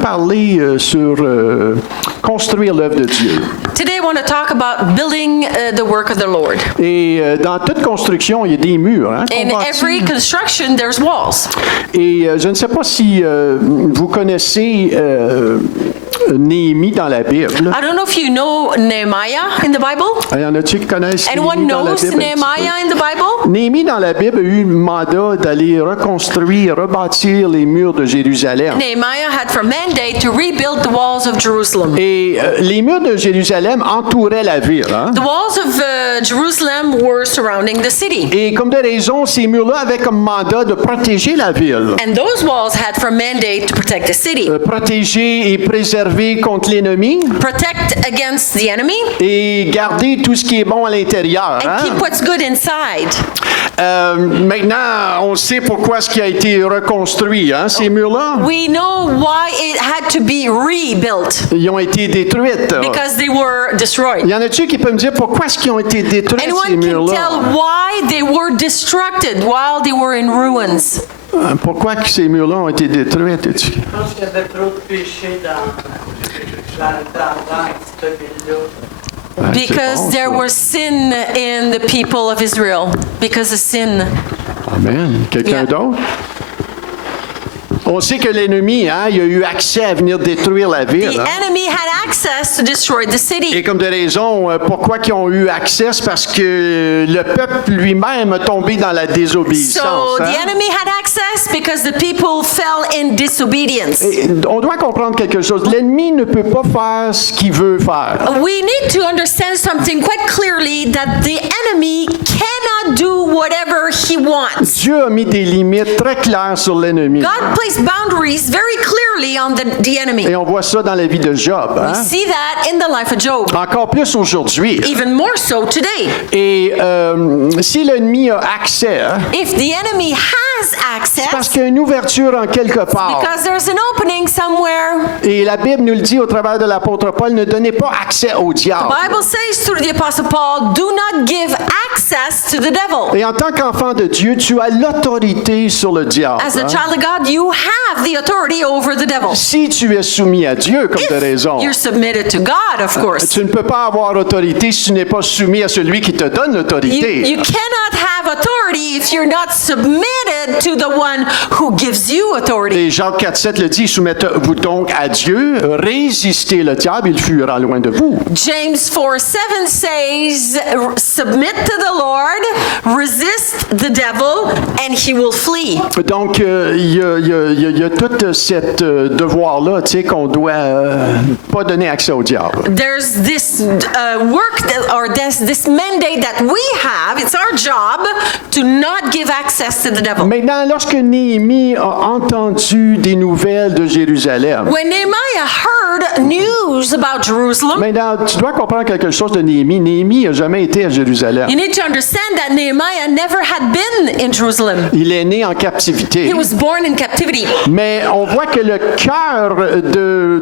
parler sur construire l'œuvre de Dieu. Today I want to talk about building the work of the Lord. Et dans toute construction, il y a des murs. Hein, In every construction, there's walls. Et je ne sais pas si vous connaissez Néhémie dans la Bible. I don't know if you know Nehemiah in the Bible. Il y en a-tu qui connaissent Anyone Néhémie dans la knows Bible? Nehemiah in the Bible? Néhémie dans la Bible a eu le mandat d'aller reconstruire, rebâtir les murs de Jérusalem. Nehemiah had for mandate to rebuild the walls of Jerusalem. Et les murs de Jérusalem entouraient la ville. Hein? The walls of Jerusalem were surrounding the city. Et comme de raison, ces murs-là avaient comme mandat de protéger la ville. And those walls had for mandate to protect the city. Protéger et préserver contre l'ennemi. Protect against the enemy. Et garder tout ce qui est bon à l'intérieur. And Hein? keep what's good inside. Maintenant, on sait pourquoi ce qui a été reconstruit, hein, ces murs-là. We know why it had to be rebuilt. Ils ont été détruits. Because they were destroyed. Y en a-tu qui peut me dire pourquoi est-ce qu'ils ont été détruits, ces Anyone can murs-là? tell why they were destructed while they were in ruins? Pourquoi que ces murs-là ont été détruits? As-tu? Parce qu'il y avait trop de péché dans cette ville-là. Ouais, c'est Because bon, there ça. was sin in the people of Israel. Because of sin. Amen. Quelqu'un Yeah. d'autre? On sait que l'ennemi, hein, il a eu accès à venir détruire la ville. The Hein? enemy had access to destroy the Et city. comme de raison, pourquoi ils ont eu accès? C'est parce que le peuple lui-même a tombé dans la désobéissance. So the Hein? enemy had access because the people fell in disobedience. Et on doit comprendre quelque chose. L'ennemi ne peut pas faire ce qu'il veut faire. We need to understand something quite clearly, that the enemy cannot do whatever he wants. Dieu a mis des limites très claires sur l'ennemi. God placed boundaries very clearly on the enemy. Et on voit ça dans la vie de Job. Hein? See that in the life of Job. Encore plus aujourd'hui. Even more so today. Et si l'ennemi a accès, hein, If the enemy has parce access, qu'il y a une ouverture en quelque part. because there's an opening somewhere. Et la Bible nous le dit au travers de l'apôtre Paul, ne donnez pas accès au diable. The Bible says through the Apostle Paul, do not give access to the devil. Et en tant qu'enfant de Dieu, tu as l'autorité sur le diable. As a hein. child of God, you have the authority over the devil. Si tu es soumis à Dieu, comme de raison, You're submitted to God, of course. tu ne peux pas avoir autorité si tu n'es pas soumis à celui qui te donne l'autorité. You cannot have authority if you're not submitted to the one who gives you authority. Et Jacques 4,7 le dit, soumettez-vous donc à Dieu, résistez le diable, il fuira loin de vous. James 4:7 says, submit to the Lord, resist the devil, and he will flee. Donc, il y a tout cette devoir-là, tu sais, qu'on doit pas donner accès au diable. There's this work this mandate that we have. It's our job to not give access to the devil. Maintenant, lorsque Néhémie a entendu des nouvelles de Jérusalem, When Nehemiah heard news about Jerusalem, maintenant, tu dois comprendre quelque chose de Néhémie. Néhémie n'a jamais été à Jérusalem. you need to understand that Nehemiah never had been in Jerusalem. Il est né en captivité. He was born in captivity. Mais on voit que le cœur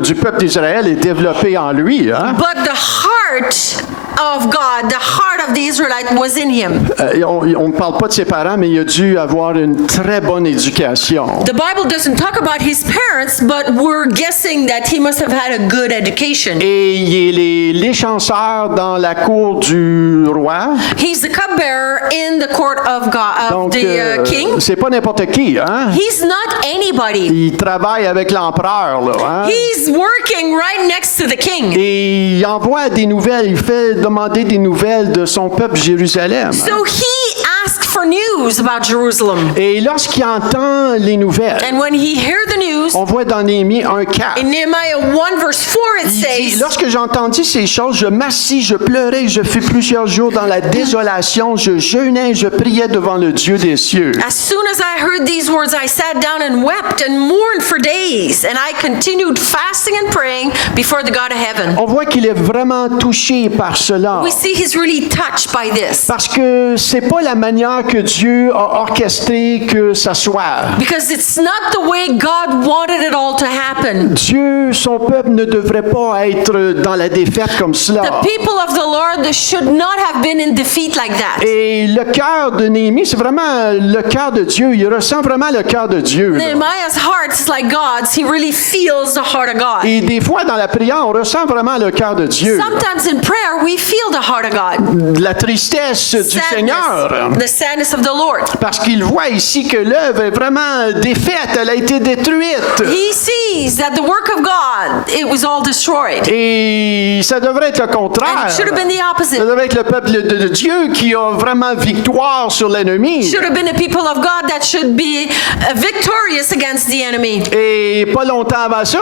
du peuple d'Israël est développé en lui. Hein? But the heart of God, the heart of the Israelite was in him. On ne parle pas de ses parents, mais il a dû avoir une très bonne éducation. The Bible doesn't talk about his parents, but we're guessing that he must have had a good education. Et il est l'échanceur dans la cour du roi. He's the cupbearer in the court of God, of Donc, the king. c'est pas n'importe qui. Hein? He's not anybody. Il travaille avec l'empereur. Là, hein? He's working right next to the king. Et il envoie des nouvelles, il fait demander des nouvelles de son peuple Jérusalem. So he asked for news about Jerusalem. Et lorsqu'il entend les nouvelles, And when he heard the news, on voit dans Néhémie 1:4. in Nehemiah 1 verse 4 it Il dit, says, lorsque j'entendis ces choses, je m'assis, je pleurais, je fus plusieurs jours dans la désolation, je jeûnais, je priais devant le Dieu des cieux. as soon as I heard these words, I sat down and wept and mourned for days, and I continued fasting and praying before the God of heaven. On voit qu'il est vraiment touché par cela. We see he's really touched by this. Parce que c'est pas la manière que que Dieu a orchestré que ça soit. Because it's not the way God wanted it all to happen. Dieu, son peuple ne devrait pas être dans la défaite comme cela. The people of the Lord should not have been in defeat like that. Et le cœur de Néhémie, c'est vraiment le cœur de Dieu. Il ressent vraiment le cœur de Dieu. là. Nehemiah's heart is like God's. He really feels the heart of God. Et des fois, dans la prière, on ressent vraiment le cœur de Dieu. Sometimes in prayer, we feel the heart of God. La tristesse du Seigneur. The sadness of the Lord. Parce qu'il voit ici que l'œuvre est vraiment défaite, elle a été détruite. He sees that the work of God, it was all destroyed. Et ça devrait être le contraire. And it should have been the Ça opposite. devrait être le peuple de Dieu qui a vraiment victoire sur l'ennemi. Should have been the people of God that should be victorious against the enemy. Et pas longtemps avant ça,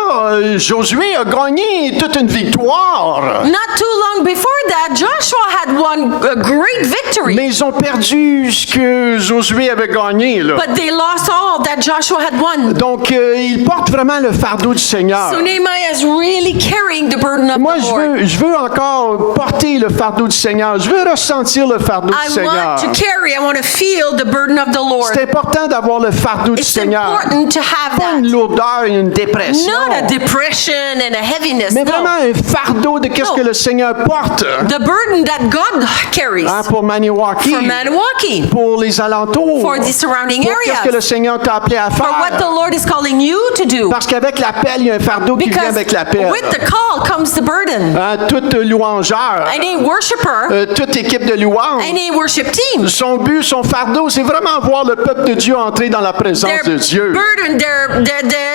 Josué a gagné toute une victoire. Not too long before that, Joshua had won a great victory. Mais ils ont perdu ce que Josué avait gagné. Là. But they lost all that Joshua had won. Donc, il porte vraiment le fardeau du Seigneur. So Nehemiah is really carrying the burden of Moi, the Lord. je veux encore porter le fardeau du Seigneur. Je veux ressentir le fardeau du I Seigneur. I want to feel the burden of the Lord. C'est important d'avoir le fardeau du It's Seigneur. important to have Pas une that. lourdeur et une dépression. Not a depression and a heaviness. Mais No. vraiment un fardeau de qu'est-ce No. que le Seigneur porte. The burden that God carries Hein, pour Maniwaki, for Maniwaki, pour les alentours, for the surrounding pour qu'est-ce que le areas, Seigneur t'a appelé à for what the faire. Lord is calling you to do. Parce qu'avec l'appel, il y a un fardeau qui vient Because avec l'appel. with the call comes the burden. Hein, tout louangeur, Any worshiper, toute équipe de louange, any worship team, son but, son fardeau, c'est vraiment voir le peuple de Dieu entrer dans la présence their de Dieu. burden,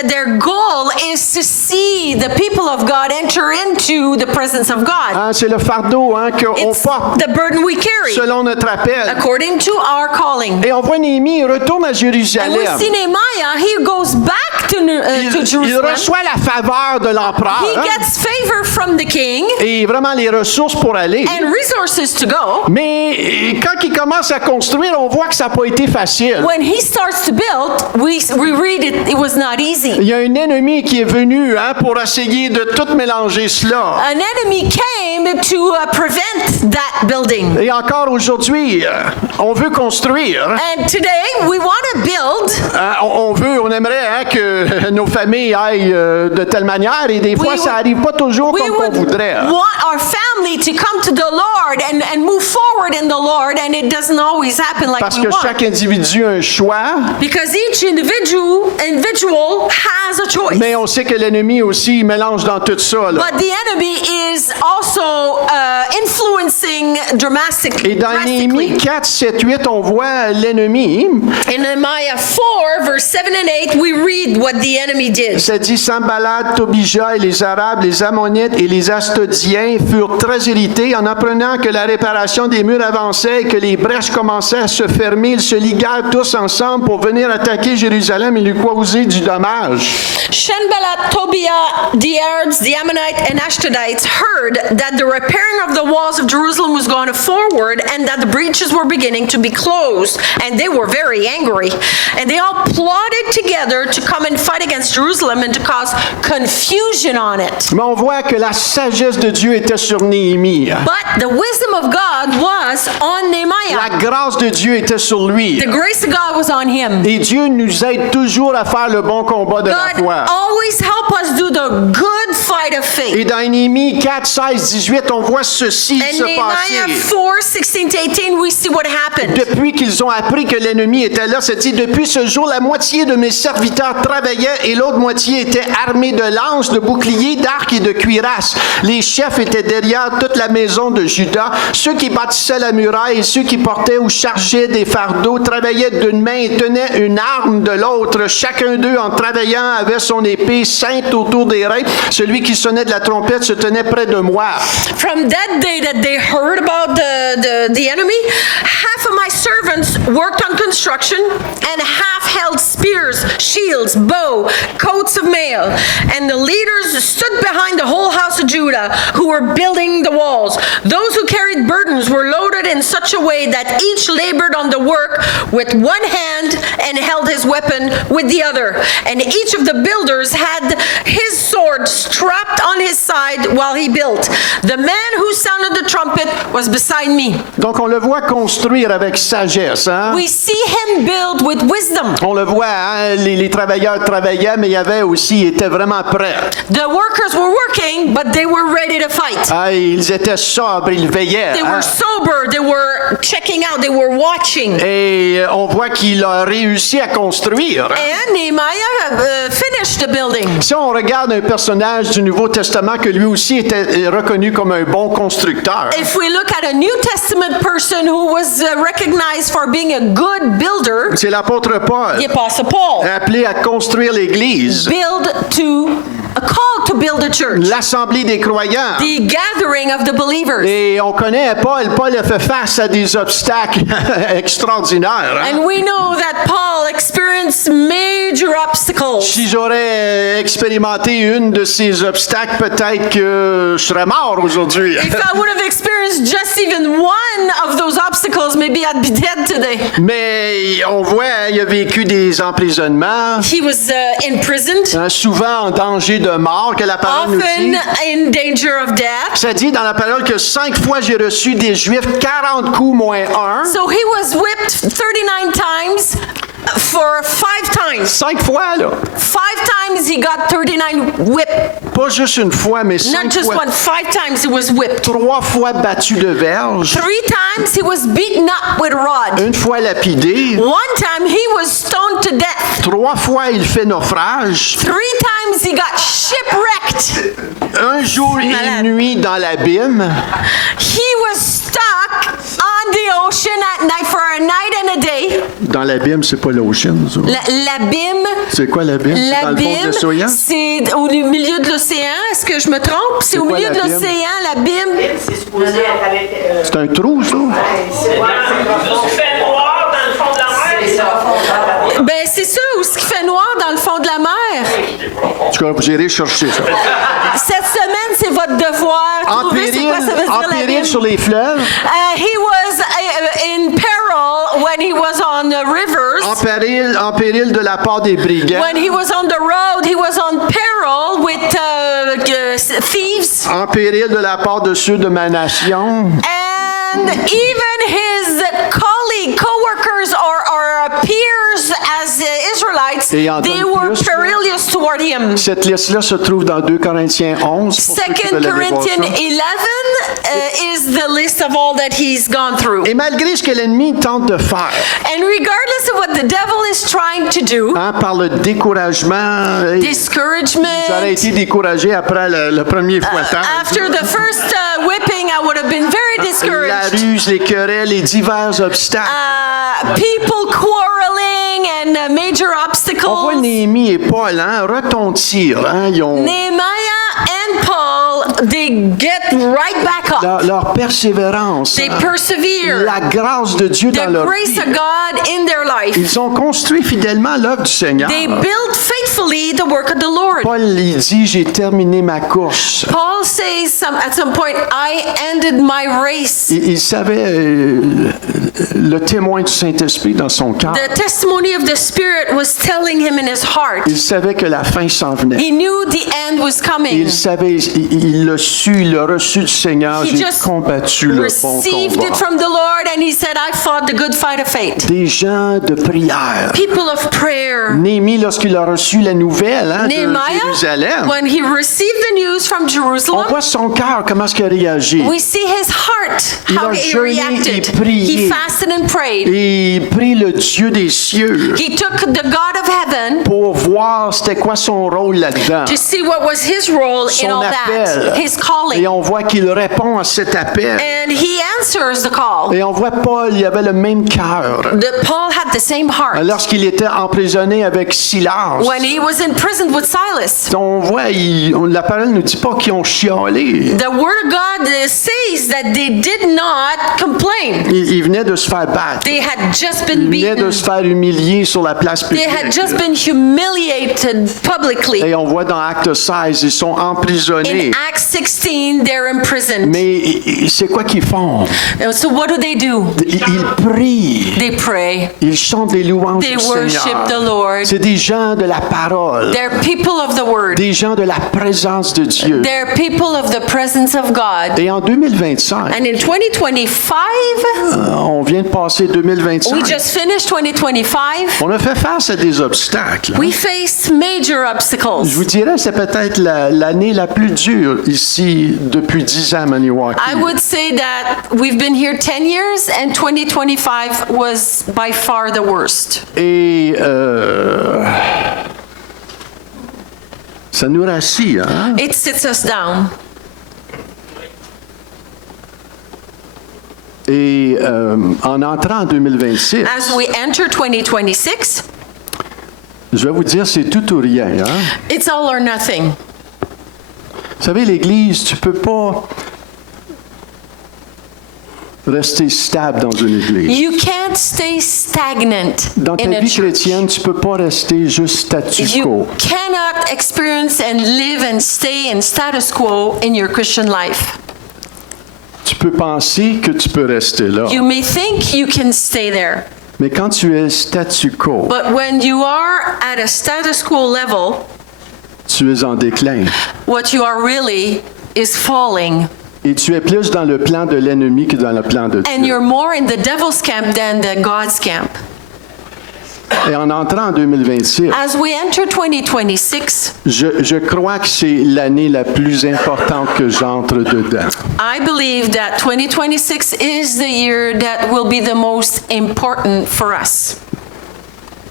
their goal is to see the people of God enter into the presence of God. Hein, c'est le fardeau hein, qu'on It's porte the burden we carry selon notre appel. according to our calling. Et on voit Néhémie, il retourne à And we Jérusalem. see Nehemiah, he goes back to Il Jerusalem. reçoit la faveur de l'empereur He hein, gets favor from the king et vraiment les ressources pour aller. and resources to go. Mais quand il commence à construire, on voit que ça n'a pas été facile. When he starts to build, we read it was not easy. Il y a un ennemi qui est venu hein, pour essayer de tout mélanger cela. An enemy came to prevent that building. Et encore aujourd'hui, on veut construire. And today we want to build. Hein, on aimerait hein, que nos familles aillent de telle manière et des fois, We ça would- n'arrive pas toujours We comme on would voudrait. hein. want our family to come to the Lord and move forward in the Lord, and it doesn't always happen like Parce we que want. chaque individu a un choix, Because each individual has a choice. mais on sait que l'ennemi aussi il mélange dans tout ça. là. But the enemy is also influencing Et drastically. dans Néhémie 4, 7, 8, on voit l'ennemi. In Nehemiah 4, verse 7 and 8, we read what the enemy did. Ça dit Sanballat, Tobija et les Arabes, les Ammonites et les Astodiens furent très irrités en apprenant que la réparation des murs avançait et que les brèches commençaient à se fermer. Ils se liguèrent tous ensemble pour venir attaquer Jérusalem et lui causer du dommage. Sanballat, Tobiah, the Arabs, the Ammonites, and Ashdodites heard that the repairing of the walls of Jerusalem was going forward and that the breaches were beginning to be closed, and they were very angry. And they all plotted together to come and fight against Jerusalem and to cause confusion on it. Mais on voit que la sagesse de Dieu était sur Néhémie. But the wisdom of God was on La Nehemiah. grâce de Dieu était sur lui. The grace of God was on him. Et Dieu nous aide toujours à faire le bon combat de la God foi. always help us do the good fight of faith. Et dans Néhémie 4, 16, 18, on voit ceci And se Nehemiah passer. 4, 16 to 18, we see what happened. Depuis qu'ils ont appris que l'ennemi était là, c'est dit, depuis ce jour, la moitié de mes serviteurs travaillaient et l'autre moitié était armée de lances, de boucliers, d'arcs et de cuirasses. Les chefs étaient derrière toute la maison de Juda. Ceux qui bâtissaient la muraille et ceux qui portaient ou chargeaient des fardeaux travaillaient d'une main et tenaient une arme de l'autre. Chacun d'eux, en travaillant, avait son épée ceinte autour des reins. Celui qui sonnait de la trompette se tenait près de moi. From that day that they heard about the enemy, half of my servants worked on construction and half held spears, shields, bow, coats of mail. And the leaders stood behind the whole house of Judah who were building the walls. Those who carried burdens were loaded in such a way that each labored on the work with one hand and held his weapon with the other. And each of the builders had his sword sword strapped on his side while he built. The man who sounded the trumpet was beside me. Donc, on le voit construire avec sagesse. Hein? We see him build with wisdom. On le voit, hein? Les travailleurs travaillaient, mais il y avait aussi, ils étaient vraiment prêts. The workers were working, but they were ready to fight. Ah, ils étaient sobres, ils veillaient. They Hein? were sober, they were checking out, they were watching. Et on voit qu'il a réussi à construire. Hein? And Nehemiah finished the building. Si on regarde un personnage du Nouveau Testament que lui aussi était reconnu comme un bon constructeur, If we look at a New Testament person who was recognized for being a good builder, c'est l'apôtre Paul, the Apostle Paul, appelé à construire l'Église, a call to build a church, l'assemblée des croyants. the gathering of the believers. Et on connaît Paul. Paul a fait face à des obstacles extraordinaires. Hein? And we know that Paul experienced major obstacles. Si j'aurais expérimenté une de ces obstacles, peut-être que je serais mort aujourd'hui. If I would have experienced just even one of those obstacles, maybe I'd be dead today. Mais on voit, il a vécu des emprisonnements, He was imprisoned, hein, souvent en danger de mort, que la parole nous often dit. in danger of death. Ça dit dans la parole que 5 fois j'ai reçu des Juifs, 40 coups moins 1. So he was whipped 39 times for 5 times. 5 fois, là. 5 times he got 39 whipped. Pas juste une fois, mais 5 Not just fois. one, 5 times he was whipped. 3 fois battu de verge. 3 times he was beaten up with rod. Une fois lapidé. 1 time he was stoned to death. 3 fois il fait naufrage. 3 times he got shipwrecked. Un jour et Malade. une nuit dans l'abîme. He was stuck on the ocean at night for a night and a day. Dans l'abîme, c'est pas l'ocean, ça. L'abîme. C'est quoi l'abîme? C'est dans le fond de L'abîme, l'océan? c'est au milieu de l'océan. Est-ce que je me trompe? C'est au quoi milieu de l'abîme? l'océan, l'abîme. C'est supposé être avec. C'est un trou, ça? C'est Ce qui fait noir dans le fond de la mer. Ben, c'est ça, où ce qui fait noir dans le fond de la mer. En tout cas, vous irez chercher ça. Cette semaine, c'est votre devoir. En Trouver c'est péril, quoi ça veut en dire péril l'abîme. sur les fleuves, He was in peril when he was on the rivers. en péril de la part des brigands, When he was on the road, he was on peril with thieves. en péril de la part de ceux de ma nation. And even his co-workers or peers as Israelites, Et en they donne were plus, là. perilous toward him. Cette liste-là se trouve dans 2 Corinthiens 11. Pour ceux qui 2 veulent aller voir Corinthians ça. 11 is the list of all that he's gone through. Et malgré ce que l'ennemi tente de faire, And regardless of what the devil is trying to do, hein, par le découragement, discouragement, j'aurais été découragé après le premier fouettage. after the first whipping, I would have been very La discouraged. ruse, les querelles, les divers obstacles. People quarreling and major On voit obstacles. Néhémie et Paul retentir. Hein, ils ont Nehemiah and Paul, they get right back up. leur persévérance, They hein, persevere. la grâce de Dieu dans The leur grace vie. of God in their life. Ils ont construit fidèlement l'œuvre du Seigneur. They build faithfully the work of the Lord. Paul il dit, j'ai terminé ma course. Paul says at some point, I ended my race. Il savait le témoin du Saint-Esprit dans son cœur. The testimony of the Spirit was telling him in his heart. Il savait que la fin s'en venait. He knew the end was coming. Il savait, il l'a su, il l'a reçu du Seigneur. He J'ai just combattu le bon received it combat. from the Lord and he said, I fought the good fight of faith. Des gens de prière. People of prayer. Néhémie, lorsqu'il a reçu la nouvelle de Nehemiah, Jérusalem, when he received the news from on Jerusalem, voit son cœur, comment est-ce qu'il a réagi. we see his heart, Il how a he jeûné reacted. et prié. He fasted and prayed. Et il prie le Dieu des cieux He took the God of heaven pour voir c'était quoi son rôle là-dedans. to see what was his role in Son all appel. that, his Et calling. on voit qu'il répond à cet appel. And he answers the call. Et on voit Paul, il avait le même cœur. Paul had the same heart. Lorsqu'il était emprisonné avec Silas, When he was imprisoned with Silas, on voit, la parole ne dit pas qu'ils ont chialé. the word of God says that they did not complain. Il venait de se faire battre. They had just been Il venait de beaten. se faire humilier sur la place They publique. had just been humiliated humiliated publicly. Et on voit dans Acte 16, ils sont emprisonnés. In Acts 16, they're imprisoned. Mais c'est quoi qu'ils font? So what do? Ils prient. They pray. Ils chantent des louanges They du worship Seigneur. the Lord. C'est des gens de la parole. They're people of the Word. Des gens de la présence de Dieu. They're people of the presence of God. Et en 2025, And in 2025, on vient de passer 2025. we just finished 2025. On a fait face à des obstacles. We faced major Je obstacles. vous dirais, c'est peut-être l'année la plus dure ici depuis 10 ans à Maniwaki. I would say that we've been here 10 years and 2025 was by far the worst. Et ça nous rassit, hein? It sits us down. Et en entrant en 2026, As we enter 2026, je vais vous dire, c'est tout ou rien. Hein? it's all or nothing. Vous savez, l'Église, tu peux pas rester stable dans une Église. You can't stay stagnant Dans ta in a vie church. chrétienne, tu peux pas rester juste statu You quo. cannot experience and live and stay in status quo in your Christian life. Tu peux penser que tu peux rester là. You may think you can stay there, Mais quand tu es statu quo, but when you are at a status quo level, tu es en déclin. what you are really is falling. Et tu es plus dans le plan de l'ennemi que dans le plan de And Dieu. you're more in the devil's camp than the God's camp. Et en entrant en 2026, As we enter 2026, je crois que c'est l'année la plus importante que j'entre dedans. I believe that 2026 is the year that will be the most important for us.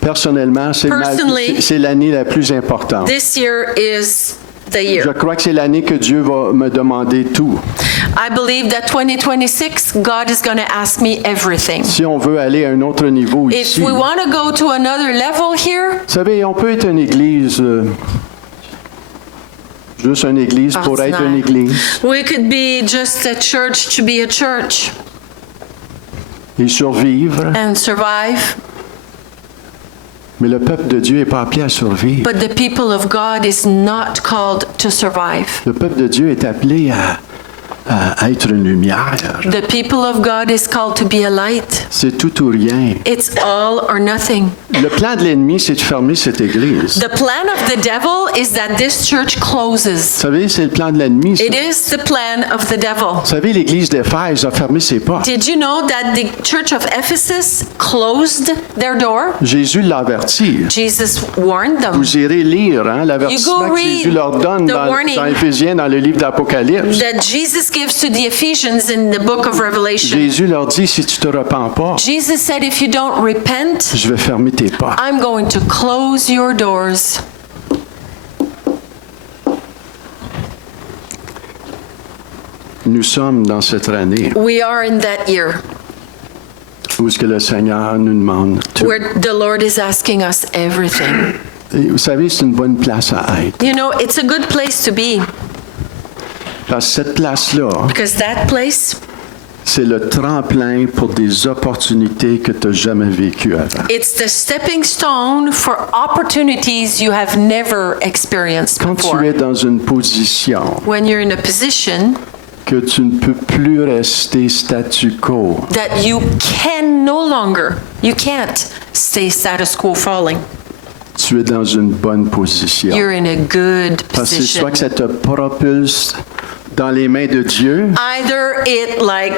Personnellement, Personally, c'est l'année la plus importante. This year is the Je year. crois que c'est l'année que Dieu va me demander tout. I believe that 2026, God is going to ask me everything. Si on veut aller à un autre niveau If ici, we vous want to go to another level here, savez, on peut être une église, juste une église pour être une église, we could be just a church to be a church et survivre. and survive. Mais le peuple de Dieu n'est pas appelé à survivre. But the people of God is not called to survive. Le peuple de Dieu est appelé à être une lumière. The people of God is called to be a light. C'est tout ou rien. It's all or nothing. Le plan de l'ennemi, c'est de fermer cette église. The plan of the devil is that this church Vous closes. savez, c'est le plan de l'ennemi. It is the plan of the devil. Vous savez, l'église d'Éphèse a fermé ses portes. Did you know that the church of Ephesus closed their door? Jésus l'a averti. Jesus warned them Vous irez lire l'avertissement You go que Jésus read leur donne the dans warning. Éphésiens, dans le livre d'Apocalypse. that Jesus gives to the Ephesians in the book of Revelation. Jésus leur dit, si tu te repens pas, Jesus said, if you don't repent, je vais fermer tes portes. I'm going to close your doors. Nous sommes dans cette année We are in that year où ce que le Seigneur nous demande tout. where the Lord is asking us everything. Et vous savez, c'est une bonne place à être. You know, it's a good place to be Parce que cette place-là, because that place, c'est le tremplin pour des opportunités que tu n'as jamais vécues avant. it's the stepping stone for opportunities you have never experienced Quand tu before. es dans une position When you're in a position que tu ne peux plus rester statu quo, that you can no longer, you can't stay status quo falling. tu es dans une bonne position. You're in a good Parce que position. soit que ça te propulse dans les mains de Dieu, Either it like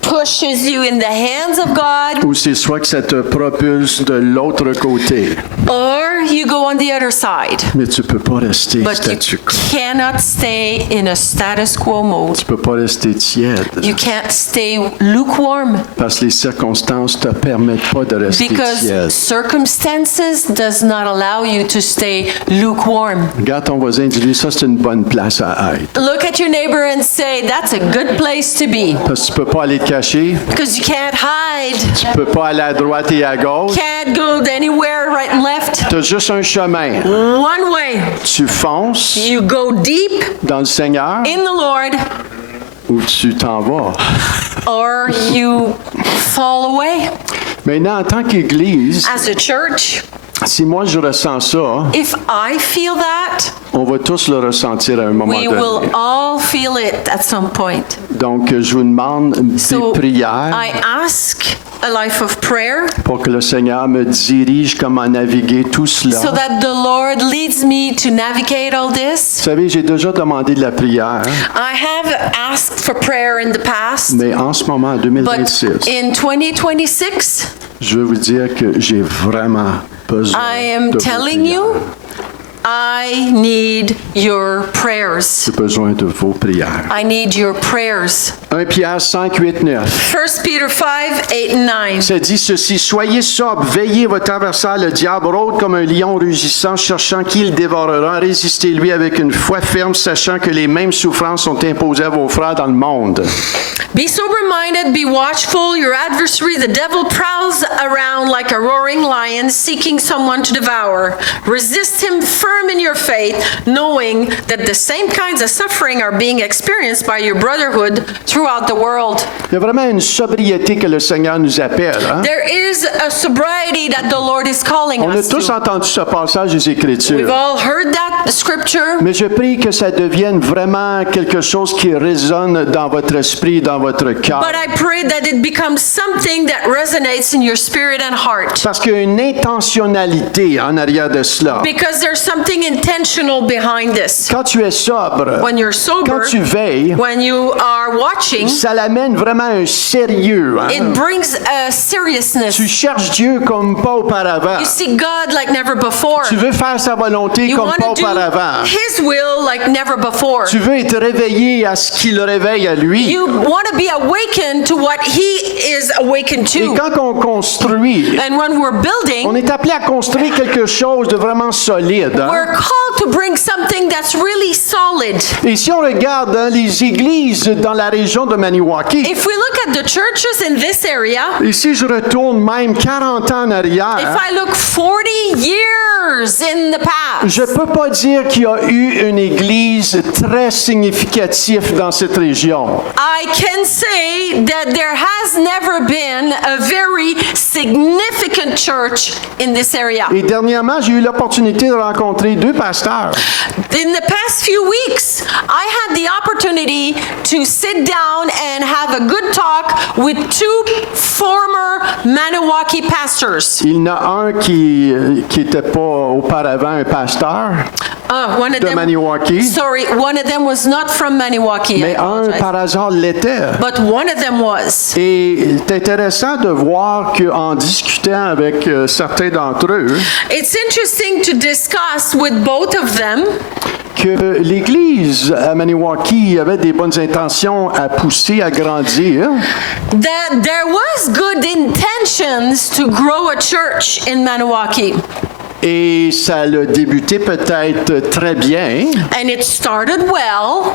pushes you in the hands of God, ou c'est soit que ça te propulse de l'autre côté. or you go on the other side. Mais tu peux pas rester But you statu quo. cannot stay in a status quo mode. Tu peux pas rester tiède. You can't stay lukewarm Parce que les circonstances te permettent pas de rester because tiède. circumstances does not allow you to stay lukewarm. Regarde ton voisin, dis-lui, ça c'est une bonne place à être. Look at your neighbor and say, that's a good place to be. Parce que tu peux pas aller te cacher, Because you can't hide, tu peux pas aller à droite et à gauche. can't go anywhere right and left. Tu as juste un chemin. One way. Tu fonces You go deep dans le Seigneur in the Lord, ou tu t'en vas. or you fall away. Maintenant, en tant qu'Église, As a church, Si moi je ressens ça, if I feel that, on va tous le ressentir à un moment we donné. will all feel it at some point. Donc, je vous demande So des prières I ask a life of prayer pour que le Seigneur me dirige comment naviguer tout cela. so that the Lord leads me to navigate all Vous this. savez, j'ai déjà demandé de la prière, I have asked for prayer in the past, mais en ce moment, en but 2026, in 2026, je veux vous dire que j'ai vraiment besoin I am de vos telling prières. you, I need your prayers. J'ai besoin de vos prières. I need your prayers. 1 Pierre 5, 8, 9. 1 Peter 5, 8 and 9. Ça dit ceci, soyez sobres, veillez votre adversaire, le diable, rôde comme un lion rugissant, cherchant qui le dévorera. Résistez-lui avec une foi ferme, sachant que les mêmes souffrances sont imposées à vos frères dans le monde. Be sober-minded, be watchful. Your adversary, the devil, prowls around like a roaring lion, seeking someone to devour. Resist him firm in your faith, knowing that the same kinds of suffering are being experienced by your brotherhood throughout the world. Il y a vraiment une sobriété que le Seigneur nous appelle. Hein? There is a sobriety that the Lord is calling On a us tous to. entendu ce passage des We've Écritures. all heard that scripture. Mais je prie que ça devienne vraiment quelque chose qui résonne dans votre esprit, dans votre cœur. But I pray that it becomes something that resonates in your spirit and heart. Parce qu'il y a une intentionnalité en arrière de cela. Because there's something intentional behind this. Quand tu es sobre, When you're quand sober, tu veilles, when you are watching, ça l'amène vraiment à un sérieux. Hein? it brings a seriousness. Tu cherches Dieu comme pas auparavant. You see God like never before. Tu veux faire sa volonté You comme want pas to do auparavant. His will like never before. Tu veux être réveillé à ce qui le réveille à lui. You want to be awakened to what He is awakened Et to. quand on construit, And when we're on building, est appelé à construire quelque chose de vraiment solide. Hein? we're called to bring something that's really solid. Et si on regarde hein, les églises dans la région de Maniwaki, If we look at the churches in this area, et si je retourne même 40 ans en if arrière, I look 40 years in the past, je peux pas dire qu'il y a eu une église très significative dans cette région. I can say that there has never been a very significant church in this area. Et dernièrement, j'ai eu l'opportunité de rencontrer deux pasteurs. In the past few weeks, I had the opportunity to sit down and have a good talk with two former Maniwaki pastors. Il y en a un qui était pas auparavant un pasteur One of de them, Maniwaki, sorry, one of them was not from Maniwaki. I mais un apologize. par hasard l'était. But one of them was. Et c'est intéressant de voir qu'en discutant avec certains d'entre eux, It's interesting to discuss with both of them que l'Église à Maniwaki avait des bonnes intentions à pousser, à grandir, that there was good intentions to grow a church in Maniwaki. et ça a débuté peut-être très bien, And it started well,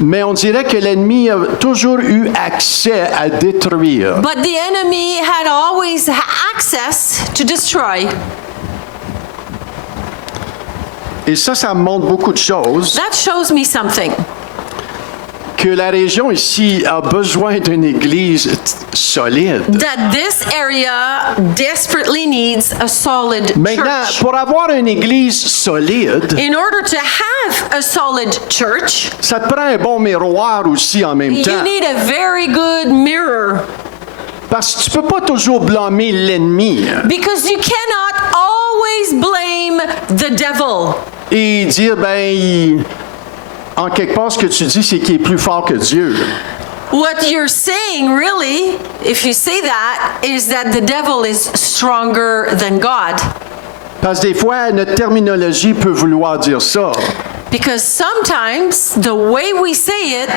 mais on dirait que l'ennemi a toujours eu accès à détruire. but the enemy had always access to destroy. Et ça montre beaucoup de choses, That shows me something. que la région ici a besoin d'une Église solide. That this area desperately needs a solid Maintenant, church. pour avoir une Église solide, In order to have a solid church, ça te prend un bon miroir aussi en même you temps. need a very good mirror. Parce que tu peux pas toujours blâmer l'ennemi Because you cannot always blame the devil. et dire, en quelque part, ce que tu dis, c'est qu'il est plus fort que Dieu. What you're saying, really, if you say that, is that the devil is stronger than God. Parce que des fois, notre terminologie peut vouloir dire ça. Because sometimes the way we say it,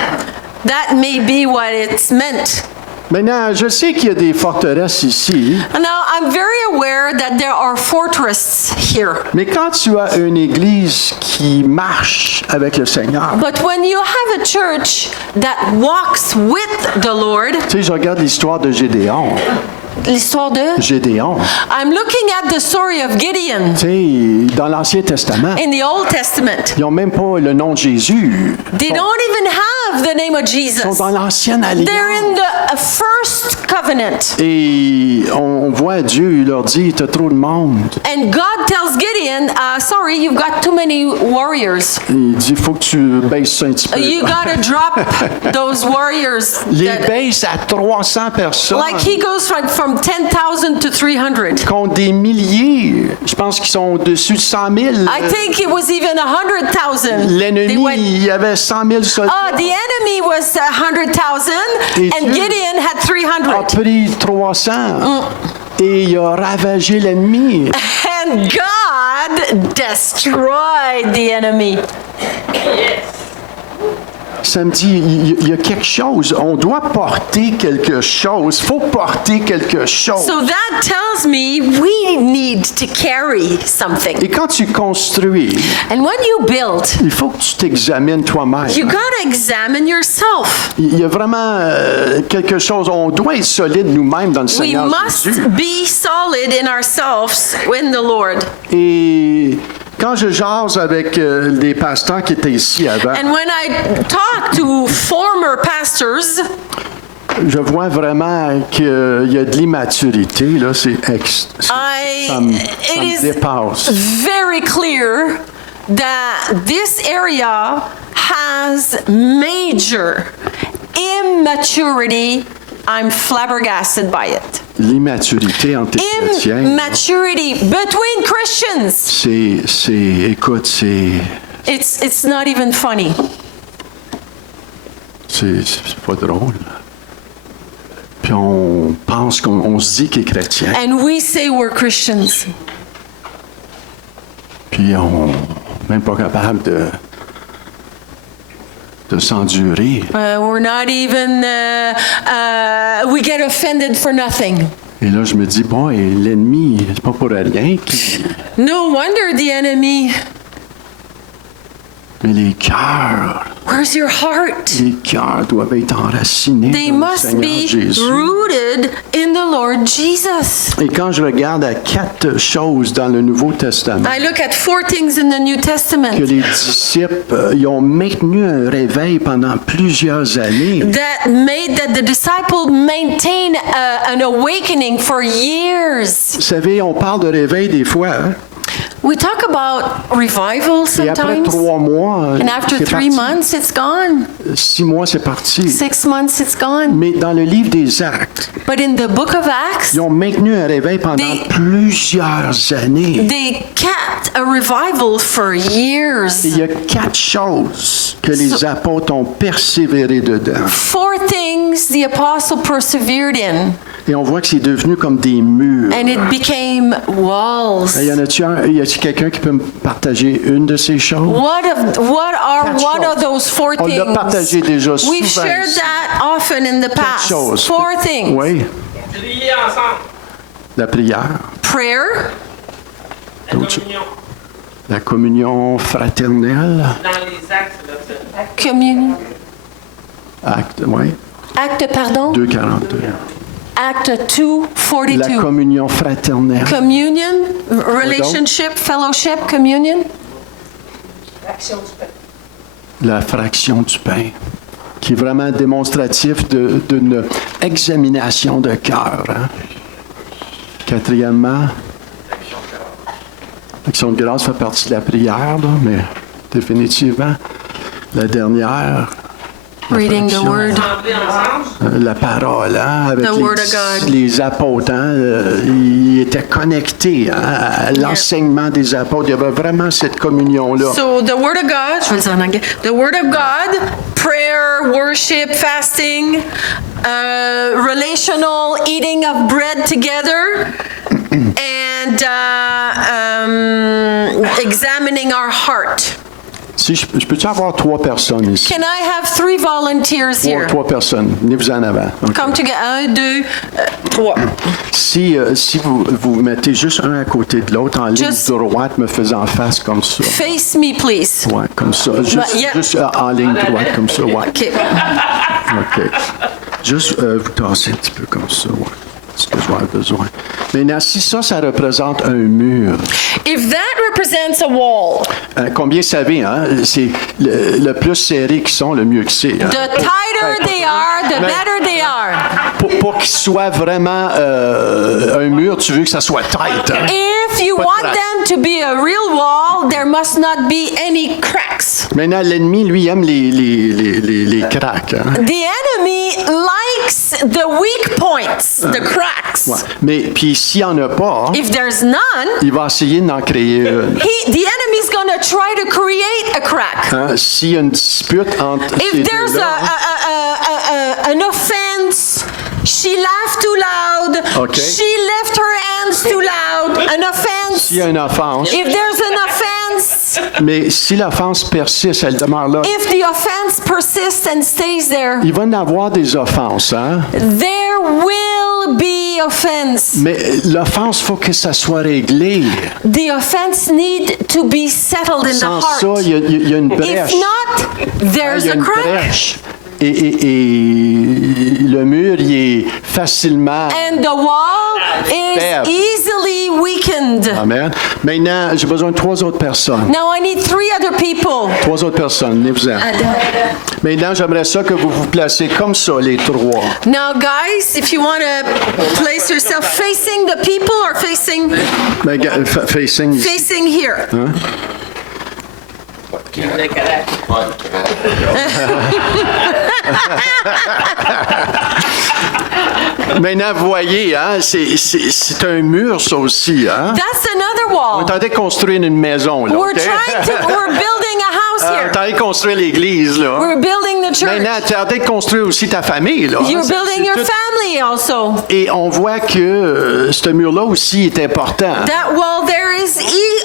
that may be what it's meant. Maintenant, je sais qu'il y a des forteresses ici, Now, I'm very aware that there are fortresses here. mais quand tu as une Église qui marche avec le Seigneur, But when you have a church that walks with the Lord, tu sais, je regarde l'histoire de Gédéon. l'histoire de... Gédéon, I'm looking at the story of Gideon tu sais, dans l'Ancien Testament, in the Old Testament. ils n'ont même pas le nom de Jésus. They don't even have love the name of Ils Jesus. sont dans l'ancienne They're in alliance. the first covenant. Et on voit Dieu, il leur dit, t'as trop de monde. And God tells Gideon, sorry, you've got too many warriors. Il dit, faut que tu baisses ça un petit peu. You gotta drop those warriors. Les that- baisse à 300 personnes. like he goes from 10,000 to 300. Contre des milliers. Je pense qu'ils sont au-dessus de 100 000. I think it was even 100,000. They L'ennemi, went, il y avait 100 000 soldats. the enemy was 100,000 Et and Dieu Gideon had a 300. pris 300 et il a ravagé l'ennemi. And God destroyed the enemy. Samedi, il y a quelque chose. On doit porter quelque chose. Il faut porter quelque chose. So that tells me we need to carry something. Et quand tu construis, And when you build, il faut que tu t'examines toi-même. you gotta examine yourself. Il y a vraiment quelque chose. On doit être solide nous-mêmes dans le We Seigneur must Jésus. be solid in ourselves in the Lord. Et quand je jase avec des pasteurs qui étaient ici avant, And when I talk to former pastors, je vois vraiment qu'il y a de l'immaturité. Là, ça it me is dépasse. very clear that this area has major immaturity. I'm flabbergasted by it. L'immaturité entre les chrétiens, Immaturity between Christians. écoute, It's not even funny. c'est pas drôle. Puis on pense qu'on se dit qu'il est chrétien, And we say we're Christians. puis on n'est même pas capable de s'endurer. We're not even, we get offended for nothing. Et là, je me dis, bon, et l'ennemi, c'est pas pour rien. No wonder the enemy. Mais les cœurs Where's your heart? doivent être enracinés They dans le must Seigneur be Jésus. rooted in the Lord Jesus. Et quand je regarde à 4 choses dans le Nouveau Testament, I look at 4 things in the New que Testament les disciples, ils ont maintenu un réveil pendant plusieurs années. that the disciple maintain an awakening for years. Vous savez, on parle de réveil des fois, hein? We talk about revival Et après sometimes, 3 mois, and after c'est 3 parti. months it's gone. 6 mois, c'est parti. 6 months it's gone. Mais dans le livre des Actes, But in the book of Acts, ils ont maintenu un réveil pendant plusieurs années. they kept a revival for years. Et il y a 4 choses que les apôtres ont persévéré dedans. 4 things the apostle persevered in, Et on voit que c'est devenu comme des murs. and it became walls. Y en a-t-il quelqu'un qui peut me partager une de ces choses? What are Quatre one of choses. those 4 On l'a things? partagé déjà We've souvent shared ici. that often in the 4 past. choses. 4 things. Oui, Prier ensemble. la prière, Prayer, La D'autres communion. la communion fraternelle, Dans les actes, là, c'est- communion, acte, oui, acte, pardon, 2,42. Acte La 2:42. communion fraternelle. Communion, relationship, fellowship, communion. La fraction du pain, qui est vraiment démonstratif d'une examination de cœur. Hein? Quatrièmement, l'action de grâce fait partie de la prière, là, mais définitivement, la dernière, Reading the word. Assembler ensemble. la parole, hein, avec The word of God. les apôtres, hein, ils étaient connectés hein, à l'enseignement des apôtres. Il y avait vraiment cette communion-là. So the word of God, je vais le dire en anglais. The word of God, prayer, worship, fasting, relational eating of bread together, and examining our heart. Si je peux-tu avoir 3 personnes ici? Can I have 3 volunteers here? 3 personnes. Venez-vous en avant. OK. Come together. 1, 2, 3. Si vous vous mettez juste un à côté de l'autre, en ligne Just- droite, me faisant face comme ça. Face me, please. Ouais, comme ça. Juste, Yeah. juste en ligne droite, comme ça. Ouais. Okay. OK. Juste vous tassez un petit peu comme ça. Ouais. ce que je vais avoir besoin. Maintenant, si ça représente un mur, If that represents a wall, combien vous savez, hein? C'est le plus serré qu'ils sont, le mieux que c'est. Hein? the tighter they are, the better they are. Pour qu'il soit vraiment un mur, tu veux que ça soit tight. Hein? If you Pas de want crack. them to be a real wall, there must not be any cracks. Maintenant, l'ennemi, lui, aime les cracks. Hein? The enemy likes the weak points, the cracks. Ouais. Mais puis s'il n'y en a pas, If there's none, il va essayer d'en créer une. the enemy's going to try to create a crack. Hein? S'il y a une dispute entre ces If there's deux-là, an offense, she laughed too loud. Okay. She left her hands too loud. An offense. s'il y a une offense, If there's an offense, mais si l'offense persiste, elle demeure là, if the offense persists and stays there, il va y en avoir des offenses. Hein? there will be offense. Mais l'offense, il faut que ça soit réglé. The offense need to be settled in the Sans ça, heart. il y a une If brèche. not, Il there's y a a une crack. brèche. Et le mur, il est facilement... And the wall is Faible. easily weakened. Amen. Maintenant, j'ai besoin de 3 autres personnes. Now I need 3 other people. 3 autres personnes, venez-vous-en. Maintenant, j'aimerais ça que vous vous placez comme ça, les 3. Now, guys, if you want to place yourself facing the people or facing Facing ici. facing here. Maintenant, vous voyez, hein, c'est un mur, ça aussi. Hein? That's another On wall. est en train de construire une maison, là. We're OK? we're building a house On est en here. train de construire l'église, là. We're building the church. Maintenant, tu es en train de construire aussi ta famille, là. You're C'est- building c'est your tout- family also. Et on voit que ce mur-là aussi est important. That wall there is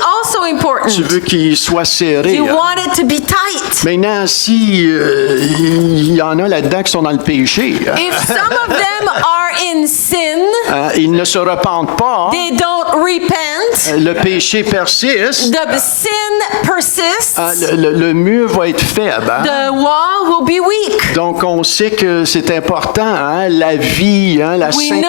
also Tu important. veux qu'il soit serré. You hein. want it to be tight. Maintenant, si il y en a là-dedans qui sont dans le péché, hein, If some of them are in sin, ils ne se repentent pas, they don't repent, le péché persiste, the sin persists, le mur va être faible. Hein. the wall will be weak. Donc, on sait que c'est important, hein, la vie, hein, la We know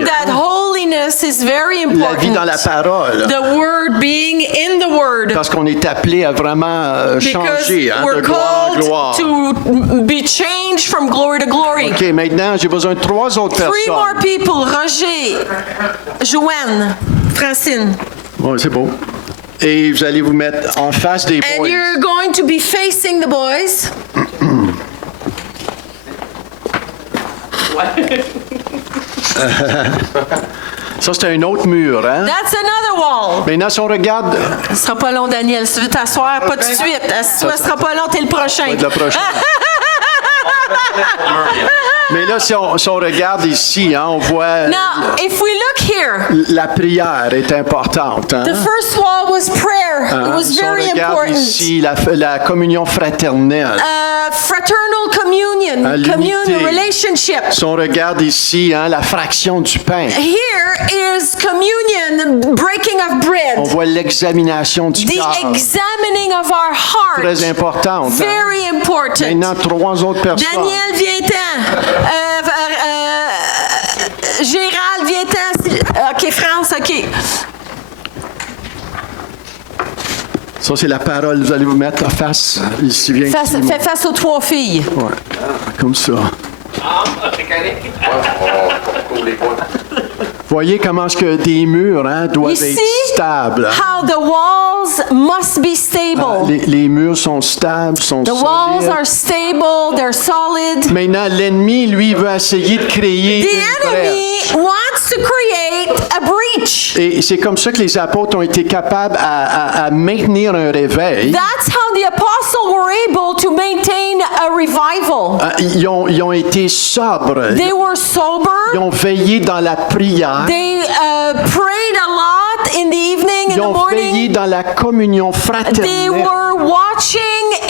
sainteté, that hein, holiness is very la vie dans la important. parole. The word being in the word. Parce qu'on est appelé à vraiment Because changer hein, de we're gloire en called gloire. to be changed from glory to glory. OK, maintenant, j'ai besoin de 3 autres 3 more personnes. people. Roger, Joanne, Francine. Oui, c'est beau. Et vous allez vous mettre en face des And boys. you're going to be facing the boys. Ça, c'est un autre mur. Hein? That's another wall. Maintenant, si on regarde... Ce sera pas long, Daniel. Si tu veux t'asseoir, pas tout de suite. Assis-toi, ce sera pas long, t'es le prochain. Le prochain. Mais là, si on regarde ici, hein, on voit... Now, if we look here, La prière est importante. Hein? the first wall was prayer. It Hein? was Si on very regarde important. ici, la communion fraternelle. Fraternal communion, l'unité. communion, relationship. Si on regarde ici, hein, la fraction du pain. Here is communion, breaking of On bread, voit l'examination du the cœur. examining of our heart. Très importante. Hein? Very important. Maintenant, 3 autres personnes. Daniel, viens-t'en. Gérald, viens-t'en. OK, France, OK. Ça, c'est la parole. Vous allez vous mettre en face. Ici, viens ici, moi. Fais face aux 3 filles. Ouais. Comme ça. Voyez comment est-ce que des murs hein, doivent You être see stables. Hein? how the walls must be stable. Les murs sont stables, sont The walls solides. are stable, they're solid. Maintenant, l'ennemi, lui, veut essayer de créer The une enemy brèche. wants to create a breach. Et c'est comme ça que les apôtres ont été capables à maintenir un réveil. That's how the apostles were able to maintain a revival. Ils ont été sobres. They were sober. Ils ont veillé dans la prière. They prayed a lot in the evening, in Ils the ont veillé morning. dans la communion They fraternelle. were watching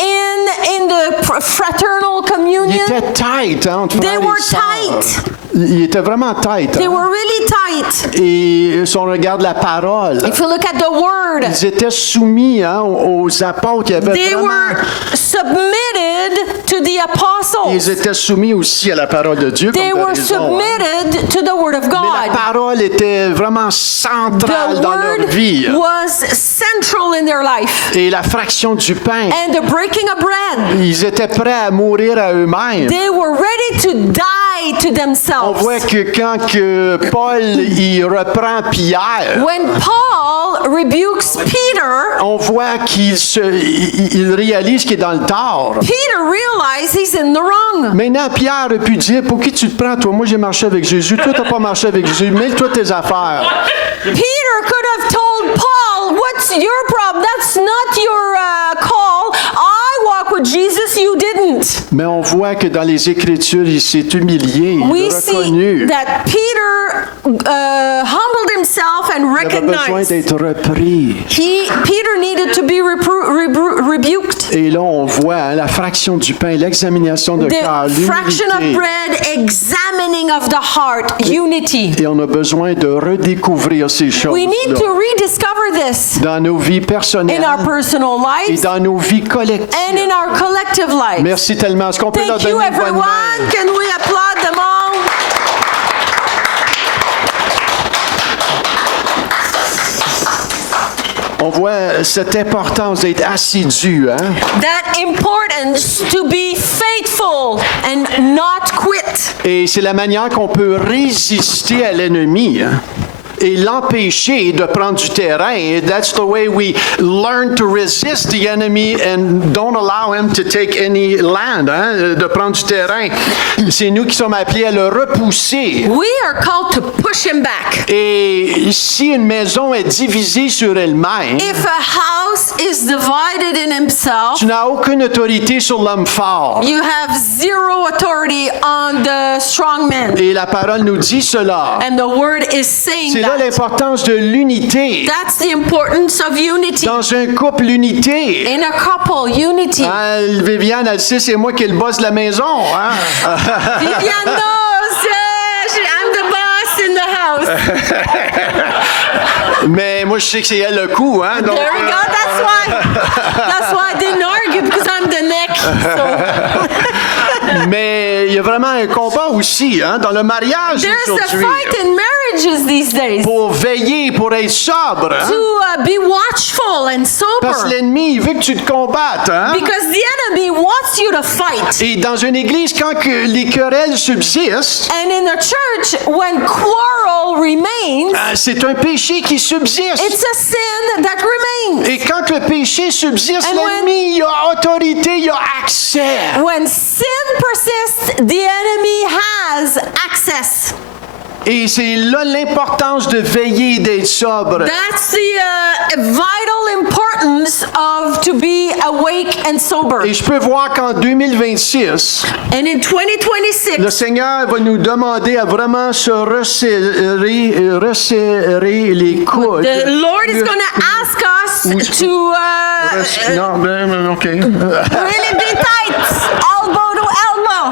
in the fraternal Il communion. était tight hein, entre They frères et were sœurs. tight. Il était vraiment tight. They hein. were really tight. Et si on regarde la parole, If you look at the word, ils étaient soumis hein, aux apôtres. Il y avait they vraiment... were submitted to the the apostles. Ils étaient soumis aussi à la parole de Dieu. They comme de were raison, hein. submitted to the Word of Mais la God. parole était vraiment centrale The dans leur Word vie. was central in their life. Et la fraction du pain, And the breaking of bread. ils étaient prêts à mourir à eux-mêmes. They were ready to die to On themselves. voit que quand que Paul il reprend Pierre, When Paul rebukes Peter, on voit il réalise qu'il est dans le tort. Peter realized he's in the wrong. Maintenant, Pierre a pu dire, pour qui tu te prends, toi? Moi, j'ai marché avec Jésus. Toi, t'as pas marché avec Jésus. Mêle-toi tes affaires. Peter could have told Paul, what's your problem? That's not your call. I walk with Jesus, you didn't. Mais on voit que dans les Écritures, il s'est humilié, il We a see reconnu. that Peter humbled himself and Il avait besoin recognized d'être repris. Peter needed to be rebuked. Et là, on voit hein, la fraction du pain, l'examination de cœur, The fraction of l'humilité. bread, examining of the heart, unity. Et on a besoin de redécouvrir ces choses We need to rediscover this dans nos vies personnelles in our personal et lives dans nos vies collectives. and in our collective lives. Merci tellement. Est-ce qu'on peut leur Thank donner you, une bonne everyone. main? Can we applaud them all? On voit cette importance d'être assidu. Hein? That importance to be faithful and not quit. Et c'est la manière qu'on peut résister à l'ennemi. Hein? Et l'empêcher de prendre du terrain. And that's the way we learn to resist the enemy and don't allow him to take any land, hein? De prendre du terrain. C'est nous qui sommes appelés à le repousser. We are called to push him back. Et si une maison est divisée sur elle-même, If a house is divided in himself, tu n'as aucune autorité sur l'homme fort. you have zero authority on the strong man. Et la parole nous dit cela. And the word is saying C'est là that. l'importance de l'unité. That's the importance of unity. Dans un couple, l'unité. In a couple, unity. Hein, Viviane, elle sait, c'est moi qui est le boss de la maison. Hein? Viviane knows, I'm the boss in the house. Mais moi, je sais que c'est elle le coup. Hein? Donc, There we go. That's why I didn't argue, because I'm the neck. So. mais il y a vraiment un combat aussi hein, dans le mariage There's a aujourd'hui. fight in marriages these days Pour veiller, pour être sobre. Hein? to be watchful and Parce que sober. l'ennemi, il veut que tu te combattes. Hein? Because the enemy wants you to fight. Et dans une église, quand que les querelles subsistent, And in the church, when quarrel remains, c'est un péché qui subsiste. it's a sin that remains. Et quand le péché subsiste, And when- l'ennemi, il a autorité, il a accès. When sin persists, the enemy has access. Et c'est là l'importance de veiller et d'être sobre. That's the vital importance of to be awake and sober. Et je peux voir qu'en 2026, And in 2026, le Seigneur va nous demander à vraiment se resserrer les coudes. the Lord is going to ask us to Non, ben, OK. really be tight, elbow to elbow.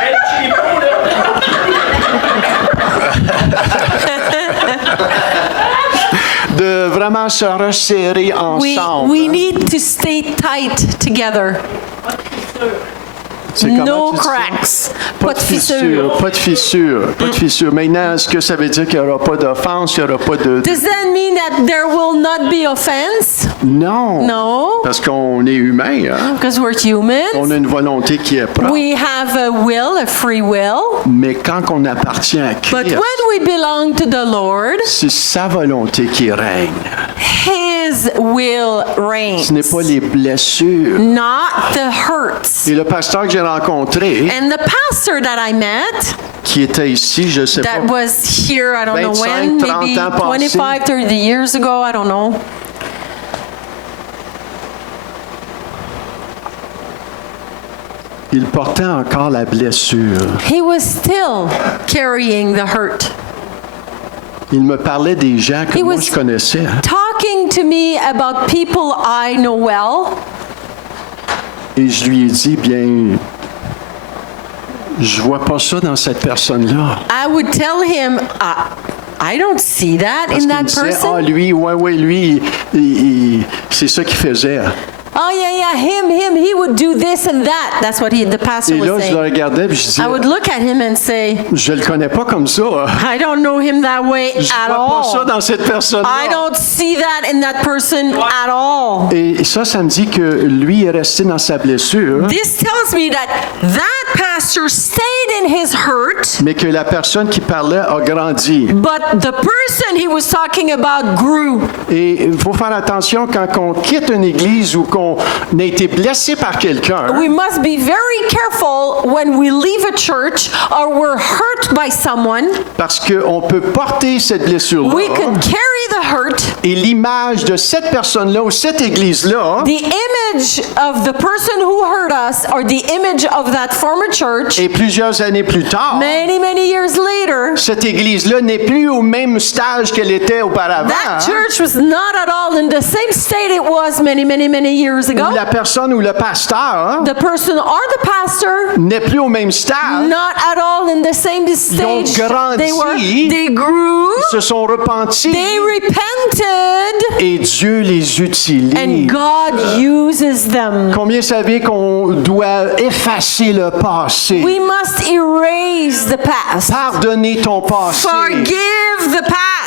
Hey, Chico, là. De vraiment se resserrer ensemble. We need to stay tight together. C'est comment No tu dis ça? cracks, Pas de fissure, pas de fissure, pas de fissure. Maintenant, est-ce que ça veut dire qu'il n'y aura pas d'offense, il n'y aura pas de... Does that mean that there will not be offense? Non. No, Parce qu'on est humain, hein? because we're humans. On a une volonté qui est propre. We have a will, a free will. Mais quand on appartient à But Christ, when we belong to the Lord, c'est sa volonté qui règne. His will Ce reigns, n'est pas les blessures. not the hurts. Et le pasteur que j'ai rencontré, And the pastor that I met, qui était ici, je ne sais that pas, was here, I don't know 25, when, 30 maybe ans passés. 25, 30 years ago, I don't know. il portait encore la blessure. He was still carrying the hurt. Il me parlait des gens que He moi was- je connaissais. Talking to me about people I know well, Et je lui ai dit, bien, je vois pas ça dans cette personne-là. I would tell him, I don't see that Parce in qu'il me that disait, person. lui, ouais, lui, c'est ça qu'il faisait. Oh yeah, him, he would do this and that. That's what the pastor Et là, was je le saying. regardais puis je disais, I would look at him and say, je le connais pas comme ça. I don't know him that way Je at vois pas ça all. dans cette personne-là. I don't see that in that person at all. Et ça me dit que lui est resté dans sa blessure, This tells me that pastor stayed in his hurt, mais que la personne qui parlait a grandi. but the person he was talking about grew. Et il faut faire attention quand on quitte une église ou qu'on a été blessé par quelqu'un, We must be very careful when we leave a church or we're hurt by someone. parce qu'on peut porter cette blessure-là. We could carry the hurt, Et l'image de cette personne-là ou cette église-là, the image of the person who hurt us, or the image of that former church, et plusieurs années plus tard, many years later, cette église-là n'est plus au même stage qu'elle était auparavant. that church was not at all in the same state it was many years ago. Où la personne ou le pasteur The person or the pastor, n'est plus au même stade. not at all in the same stage grandi. they grew, Ils se sont repentis they repented, et Dieu les utilise. and God uses them. Combien savez qu'on doit effacer le passé? We must erase the past. Pardonner ton passé. Forgive the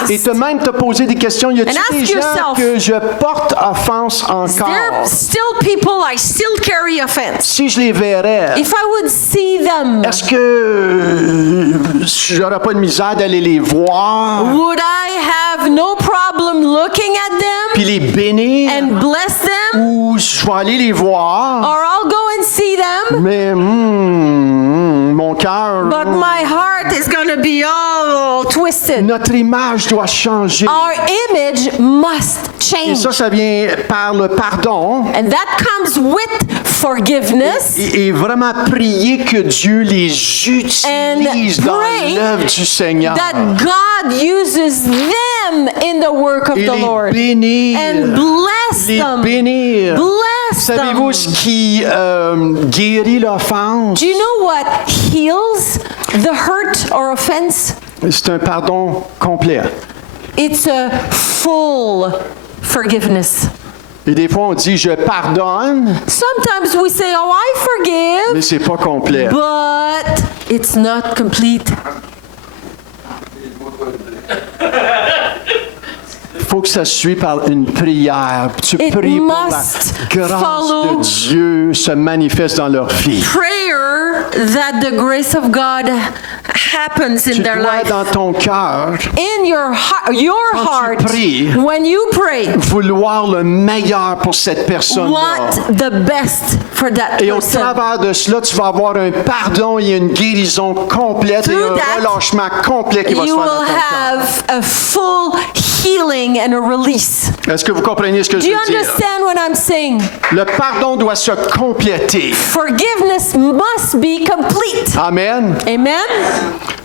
Et past. te même te poser des questions. Y And a-t-il ask des gens yourself, que je porte offense encore? There still people I still carry offense. Si je les verrais, If I would see them, est-ce que j'aurais pas de misère d'aller les voir would I have no problem looking at them puis les bénir and bless them? ou je vais aller les voir? Or I'll go and see them, Mais mon cœur, but my heart is going to be all twisted. notre image doit changer. Our image must Et change. ça vient par le pardon And that comes with forgiveness. et vraiment prier que Dieu les utilise dans pray l'œuvre du Seigneur. That God uses them in the work of Et the les Lord. bénir. And bless Les them. bénir. Bless Savez-vous them. ce qui guérit l'offense? Do you know what heals the hurt or offense? C'est un pardon complet. It's a full forgiveness. Et des fois, on dit « je pardonne Sometimes we say, oh, I » forgive, mais c'est pas complet. but it's not complete. Il faut que ça se suive par une prière. Tu It pries pour la must grâce follow de Dieu se manifeste dans leur vie. Prayer that the grace of God happens in Tu their dois life. dans ton cœur In your heart, pries, when you pray, vouloir le meilleur pour cette personne-là. want the best for that Et au person. travers de cela, tu vas avoir un pardon et une guérison complète et Through un that, relâchement complet qui va se You faire dans will ton cœur. have a full healing and a release. Est-ce que vous comprenez ce que Do je you veux dire? understand what I'm saying? Le pardon doit se compléter. Forgiveness must be complete. Amen. Amen?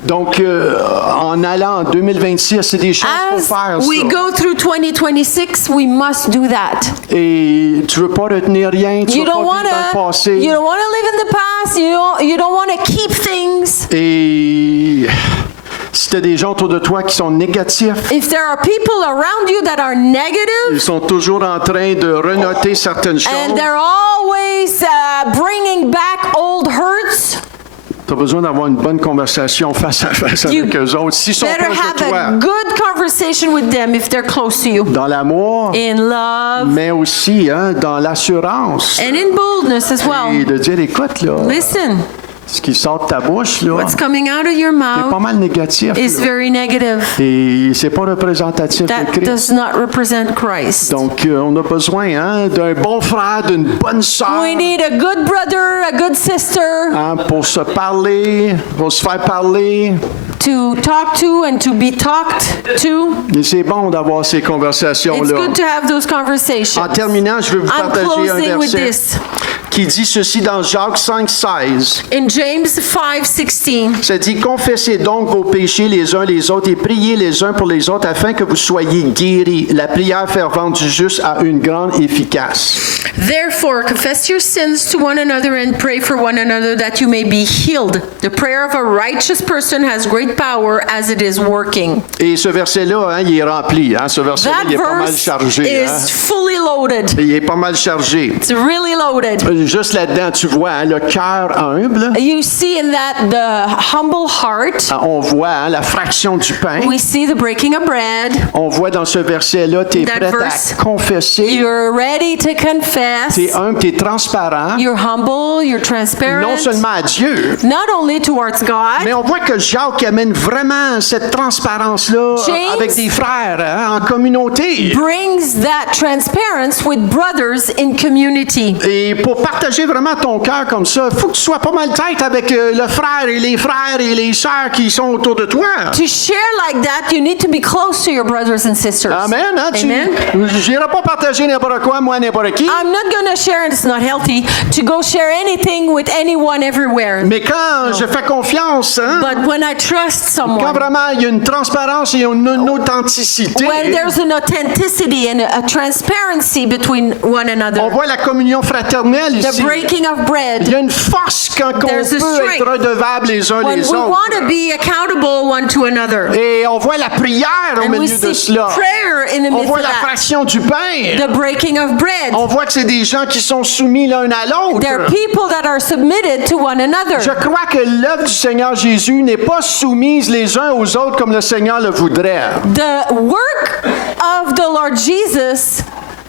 Donc, en allant en 2026, c'est des choses qu'il faut faire, As we ça. go through 2026, we must do that. Et tu veux pas retenir rien, tu You veux pas don't vivre want dans le to. passé. You don't want to live in the past. You don't want to keep things. Et si tu as des gens autour de toi qui sont négatifs, If there are people around you that are negative ils sont toujours en train de renoter certaines choses, and they're always bringing back old hurts, tu as besoin d'avoir une bonne conversation face à face You avec eux autres. S'ils sont better proches de have toi, a good conversation with them if they're close to you. dans l'amour, In love mais aussi dans l'assurance. and in boldness as Et well. de dire, écoute, là, Listen, ce qui sort de ta bouche, là, what's coming out of your c'est pas mouth mal négatif. is là. very negative. Et c'est pas représentatif de That Christ. does not represent Christ. Donc, on a besoin d'un bon frère, d'une bonne sœur We need a good brother, a good sister pour se parler, pour se faire parler. to talk to and to be talked to. Et c'est bon d'avoir ces It's conversations-là. good to have those conversations. En terminant, je vais vous I'm partager un closing with verset this. qui dit ceci dans Jacques 5,16. In James 5:16. Ça dit, confessez donc vos péchés les uns les autres et priez les uns pour les autres afin que vous soyez guéris. La prière fervente du juste a une grande efficace. Therefore, confess your sins to one another and pray for one another that you may be healed. The prayer of a righteous person has great power as it is working. Et ce verset-là, hein, il est rempli. Hein, ce verset-là, That il est pas mal verse chargé. Hein. is fully loaded. Il est pas mal chargé. It's really loaded. Juste là-dedans, tu vois, hein, le cœur humble. You see in that the humble heart. On voit hein, la fraction du pain. We see the breaking of bread. On voit dans ce verset-là, tu es That prêt verse, à confesser. You're ready to confess. Tu es humble, tu es transparent. You're humble, you're transparent. Non seulement à Dieu, Not only towards God. mais on voit que Jacques amène vraiment cette transparence-là James avec des frères hein, en communauté. Brings that transparency with brothers in community. Et pour partager vraiment ton cœur comme ça, il faut que tu sois pas mal tête avec le frère et les sœurs qui sont autour de toi. To share like that, you need to be close to your brothers and sisters. Amen. Hein, Amen. Je n'irai pas partager n'importe quoi, moi, n'importe qui. I'm not going to share, and it's not healthy, to go share anything with anyone everywhere. Mais quand je fais confiance, hein, But when I trust quand someone, vraiment il y a une transparence et une authenticité, when there's an authenticity and a transparency between one on another, voit la communion fraternelle the ici. breaking of Il bread, y a une force quand on There's a peut strength. être redevables les uns when les we autres. want to be accountable one to another. Et on voit la prière au And we milieu de see cela. prayer in the On midst voit of la that. fraction du pain. The breaking of bread. On voit que c'est des gens qui sont soumis l'un à l'autre. There are people that are submitted to one another. Je crois que l'œuvre du Seigneur Jésus n'est pas soumise les uns aux autres comme le Seigneur le voudrait. The work of the Lord Jesus,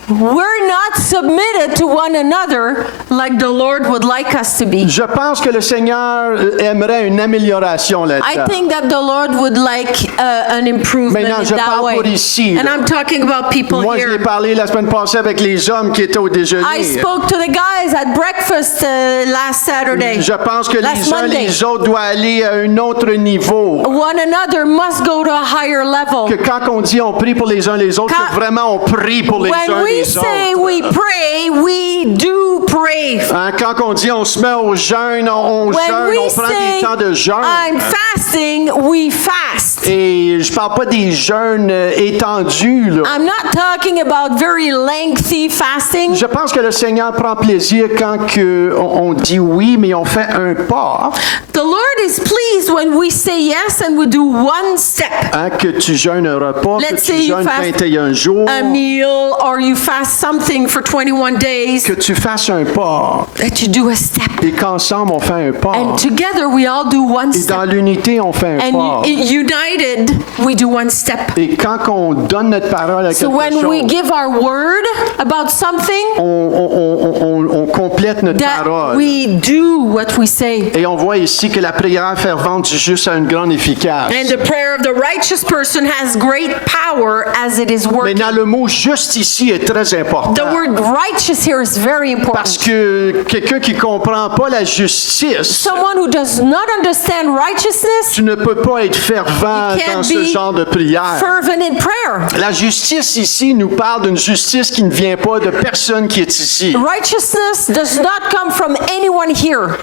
we're not submitted to one another like the Lord would like us to be. Je pense que le Seigneur aimerait une amélioration I là-dedans. think that the Lord would like an improvement Maintenant, in je that parle way. pour ici, And là. I'm talking about people Moi, je l'ai here. parlé la semaine passée avec les hommes qui étaient au déjeuner. I spoke to the guys at breakfast last Saturday. Je pense que Last les uns Monday. les autres doivent aller à un autre niveau. One another must go to a higher level. Que quand on dit on prie pour les uns les autres, Quand- que vraiment on prie pour les When uns we les say autres. we pray, we do pray. Hein, quand on dit on se met au jeûne, on When jeûne, we on prend say des temps de jeûne. I'm fasting, we fast. Et je parle pas des jeûnes étendus, là. I'm not talking about very lengthy fasting. Je pense que le Seigneur prend plaisir quand on dit oui, mais on fait un pas. The Lord is pleased when we say yes and we do one step. Hein, que tu jeûnes un repas, Let's que say tu you jeûnes fast 21 jours, a meal or you fast something for 21 days, que tu fasses un pas. that you do a step. Et qu'ensemble, on fait un pas. And together we all do one Et dans step. l'unité, on fait un pas. And united, we do one step. Et quand on donne notre parole à So quelque when we chose, give our word about something, on complète notre that parole. we do what we say. Et on voit ici que la prière fervente du juste a une grande efficace. And the prayer of the righteous person has great power as it is working. Maintenant, le mot juste ici est très important. The word righteous here is very Parce important. que quelqu'un qui comprend pas la justice, Someone who does not understand righteousness, tu ne peux pas être fervent You can't dans ce be genre de prière. fervent in prayer. La justice ici nous parle d'une justice qui ne vient pas de personne qui est ici. Righteousness does not come from anyone here.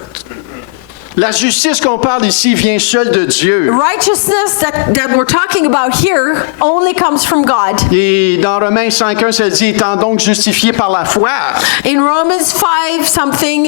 La justice qu'on parle ici vient seule de Dieu. Righteousness that we're talking about here only comes from God. Et dans Romains 5.1, ça dit, étant donc justifiés par la foi. In Romans 5 something,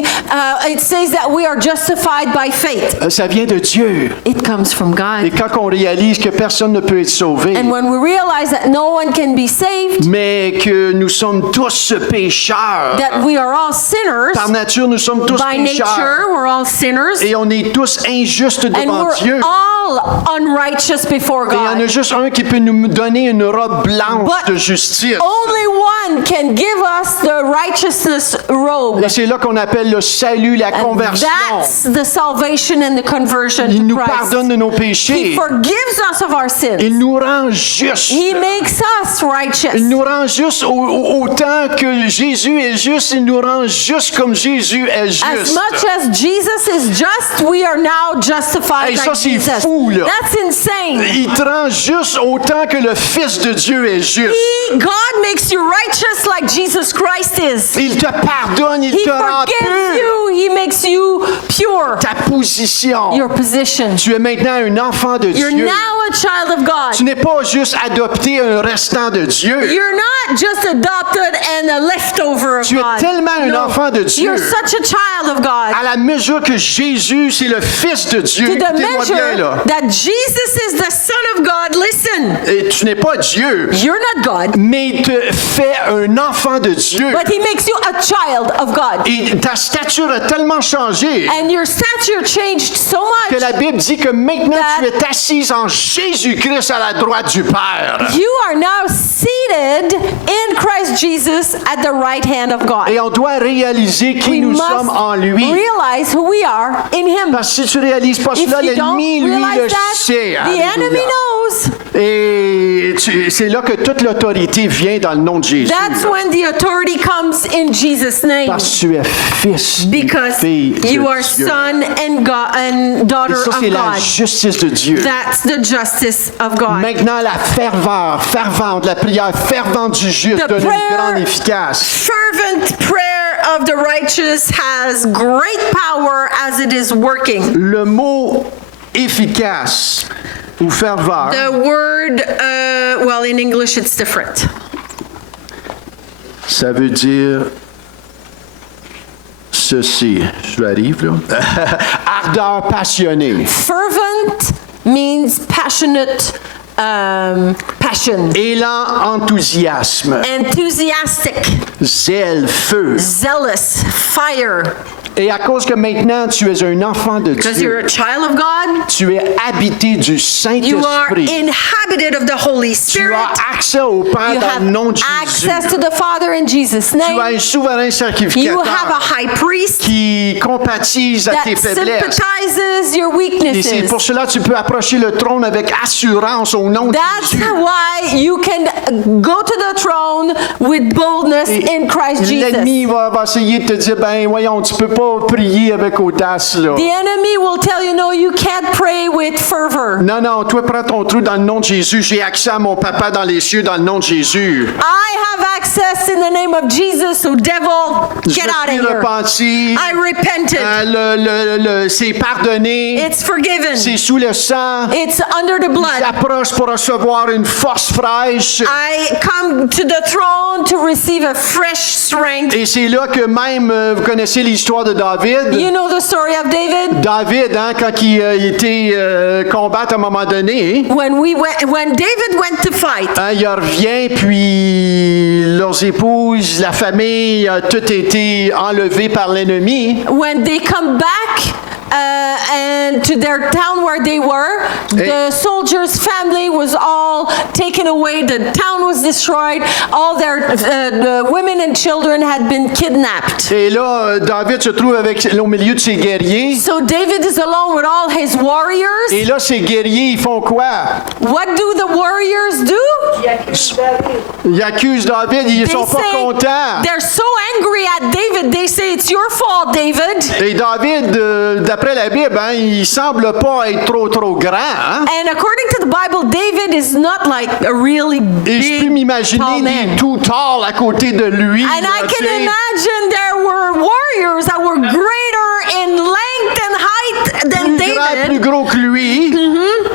it says that we are justified by faith. Ça vient de Dieu. It comes from Et God. quand on réalise que personne ne peut être sauvé, And when we realize that no one can be saved, mais que nous sommes tous pécheurs. that we are all sinners, Par nature, nous sommes tous by pécheurs. nature we're all sinners, Et on est tous injustes and devant Dieu. we're all unrighteous before Et il y en a God. juste un qui peut nous donner une robe blanche But de justice. only one can give us the righteousness robe. Et c'est là qu'on appelle le salut, la And conversion. that's the salvation and the conversion Il to nous Christ. pardonne de nos He péchés. forgives us of our sins. Il nous rend justes. He makes us righteous. Il nous rend justes autant que Jésus est juste. Il nous rend justes comme Jésus est As juste. much as Jesus is just, we are now justified Hey, ça, like c'est Jesus. fou, là. That's insane. Il te rend juste autant que le Fils de Dieu est juste. God makes you righteous like Jesus Christ is. Il te pardonne, il He te rend forgives pur. you. He makes you pure. secure ta position. your position. Tu es maintenant un enfant de You're Dieu. now a child of Tu God. n'es pas juste adopté un restant de Dieu. You're not just adopted and a leftover of Tu es God. tellement un enfant de Dieu. You're such a child of God. À la mesure que Jésus, c'est le Fils de Dieu. To the Écoutez-moi bien, measure là. that Jesus is the Son of God, listen, Et tu n'es pas Dieu, you're not God, mais il te fait un enfant de Dieu. but He makes you a child of God. Et ta stature a tellement changé And your stature changed so que much. la Bible dit que maintenant That- tu es assise en Jésus-Christ à la droite du Père. You are now seated in Christ Jesus at the right hand of God. Et on doit réaliser qui We nous must sommes en lui. realize who we are in Him. Parce que si tu réalises pas If cela, you don't l'ennemi, lui, le realize that, sait. the enemy Alléluia. knows. Et c'est là que toute l'autorité vient dans le nom de Jésus. That's when the authority comes in Jesus' name. Parce que tu es fils Because fille de you are Dieu. son and God and Et daughter ça, of c'est la God. justice de Dieu. That's the justice of God. Maintenant, la ferveur fervente, la prière fervente du juste The donne une prayer- grande efficace. Fervent prayer of the righteous has great power as it is working. Le mot efficace ou ferveur, The word, well, in English it's different. ça veut dire ceci. J'arrive là. Ardeur passionnée. Fervent means passionate, passion. Élan, enthousiasme. Enthusiastic, Zèle, feu. zealous, fire. Et à cause que maintenant tu es un enfant de Because you're Dieu, a child of God, tu es habité du you are Saint-Esprit. inhabited of the Holy Tu Spirit. as accès au Père You dans have le nom de Jésus. access to the Father in Jesus' Tu as name. un souverain You have a sacrificateur high priest qui compatise à tes that faiblesses. sympathizes your Et c'est weaknesses. pour cela que tu peux approcher le trône avec assurance au nom de That's Jésus. why you can go to the throne with boldness Et in Christ Jesus. l'ennemi va essayer de te dire, ben voyons, tu peux pas prier avec audace là. The enemy will tell you, no, you can't pray with fervor. Non, non, toi prends ton trou dans le nom de Jésus. J'ai accès à mon papa dans les cieux dans le nom de Jésus. I have access in the name of Jesus, so devil, Je get out of suis here. repenti. I repented. C'est pardonné. It's forgiven. C'est sous le sang. It's under the blood. J'approche pour recevoir une force fraîche. I come to the throne to receive a fresh strength. Et c'est là que même, vous connaissez l'histoire de David. You know the story of David? David, hein, quand il était combattre à un moment donné, When David went to fight, hein, il revient, puis leurs épouses, la famille, a tout été enlevé par l'ennemi. when they come back and to their town where they were, the soldiers' family was all taken away. The town was destroyed. All their the women and children had been kidnapped. Et là, David se trouve au milieu de ses guerriers. So David is alone with all his warriors. Et là, ces guerriers, ils font quoi? What do the warriors do? Ils accusent David, ils sont pas contents. they're so angry at David. They say it's your fault, David. Et David, d'après la Bible, hein, il semble pas être trop grand. Hein? And according to the Bible, David is not like a really Et je peux big, tall m'imaginer man. des tout tard à côté de lui. And là, I tu can sais. imagine there were warriors that were greater in length and height than Plus grand, plus David. gros que lui.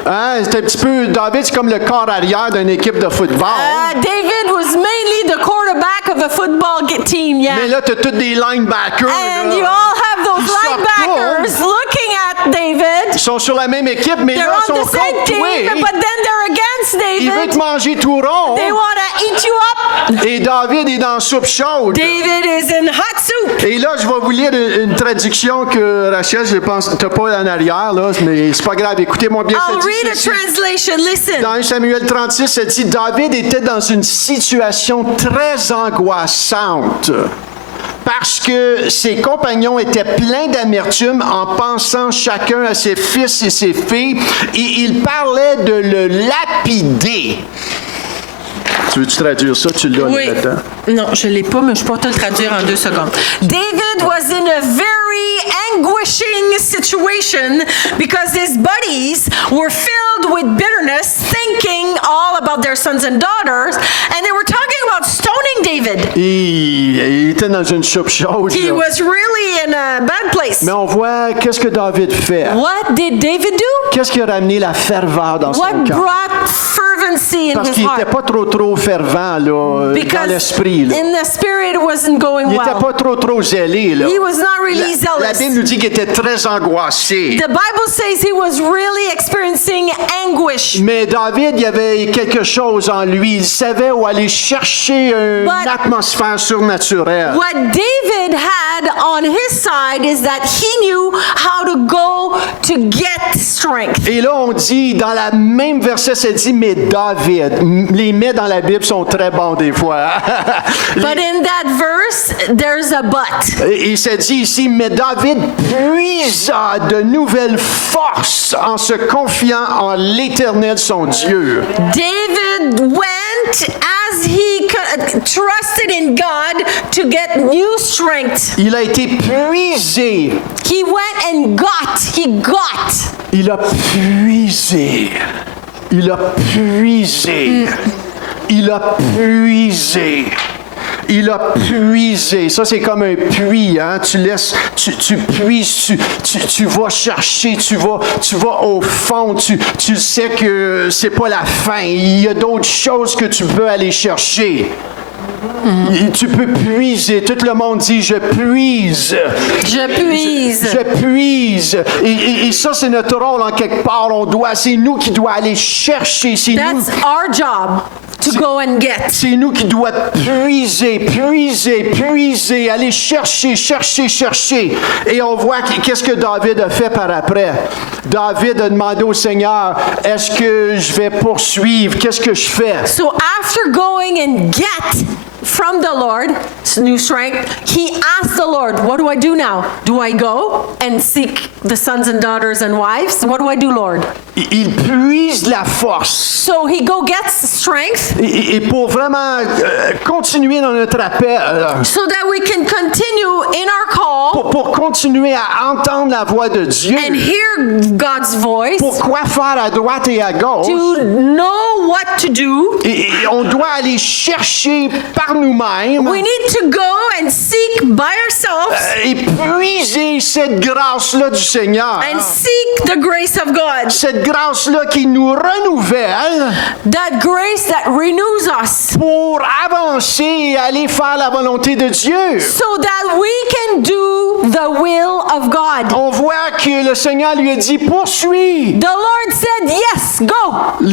Hein, c'est un petit peu, David, c'est comme le corps arrière d'une équipe de football. David was mainly the quarterback of a football team, yeah. Mais là, t'as tous des linebackers. And là. you all have those Ils se linebackers looking at David. Ils sont sur la même équipe, mais They're là, ils on sont the same contre team, toi. but then they're against Il veut te David. manger tout rond. They want to eat you up. Et David est dans la soupe chaude. David is in hot soup. Et là, je vais vous lire une traduction que Rachel, je pense, t'as pas en arrière, là, mais c'est pas grave. Écoutez-moi bien. I'll ça dit read a ceci. translation. Listen. Dans 1 Samuel 36, ça dit David était dans une situation très angoissante parce que ses compagnons étaient pleins d'amertume en pensant chacun à ses fils et ses filles et ils parlaient de le lapider. Tu veux-tu traduire ça? Tu l'as Oui. là-dedans. Non, je l'ai pas, mais je peux te le traduire en 2 secondes. David was in a very anguishing situation because his buddies were filled with bitterness, thinking all about their sons and daughters, and they were talking about stoning David. Il était dans une soupe chaude. He là. was really in a bad place. Mais on voit qu'est-ce que David fait. What did David do? Qu'est-ce qui a ramené la ferveur dans son What cœur? brought fervency in Parce his qu'il n'était heart? pas trop fervent là, dans Because l'esprit. Là. in the spirit it wasn't going Il n'était well. pas trop zélé. Là. He was not really La zealous. Bible nous dit qu'il était très angoissé. The Bible says he was really experiencing anguish. Mais David, il y avait quelque chose en lui. Il savait où aller chercher une But- atmosphère surnaturelle. What David had on his side is that he knew how to go to get strength. Et là, on dit, dans la même verset, c'est dit, mais David. Les mais dans la Bible sont très bons des fois. But in that verse, there's a but. Et il s'est dit ici, mais David puisa de nouvelles forces en se confiant en l'Éternel son Dieu. David went as he trusted in God to get new strength. Il a été puisé. He went and he got. Il a puisé. Il a puisé. Il a puisé. Il a puisé. Ça, c'est comme un puits, hein? Tu laisses, tu puises, tu vas chercher, tu vas au fond, tu sais que c'est pas la fin. Il y a d'autres choses que tu peux aller chercher. Tu peux puiser. Tout le monde dit, je puise. Je puise. Je puise. Et ça, c'est notre rôle en quelque part. C'est nous qui doit aller chercher. C'est nous. That's our job to go and get. C'est nous qui doit puiser, aller chercher. Et on voit qu'est-ce que David a fait par après. David a demandé au Seigneur, est-ce que je vais poursuivre? Qu'est-ce que je fais? So after going and get from the Lord new strength, he asked the Lord, what do I do now? Do I go and seek the sons and daughters and wives? What do I do, Lord? Il puise la force. So he gets strength Et pour vraiment continuer dans notre appel, so that we can continue in our call pour continuer à entendre la voix de Dieu, and hear God's voice, pour quoi faire à droite et à gauche, to know what to do. et on doit aller chercher par nous-mêmes We need to go and seek by ourselves et puiser cette grâce-là du Seigneur. and seek the grace of God. Cette grâce-là qui nous renouvelle That grace that renews us pour avancer et aller faire la volonté de Dieu. so that we can do the will of God. On voit que le Seigneur lui a dit, poursuis, The Lord said, yes, go.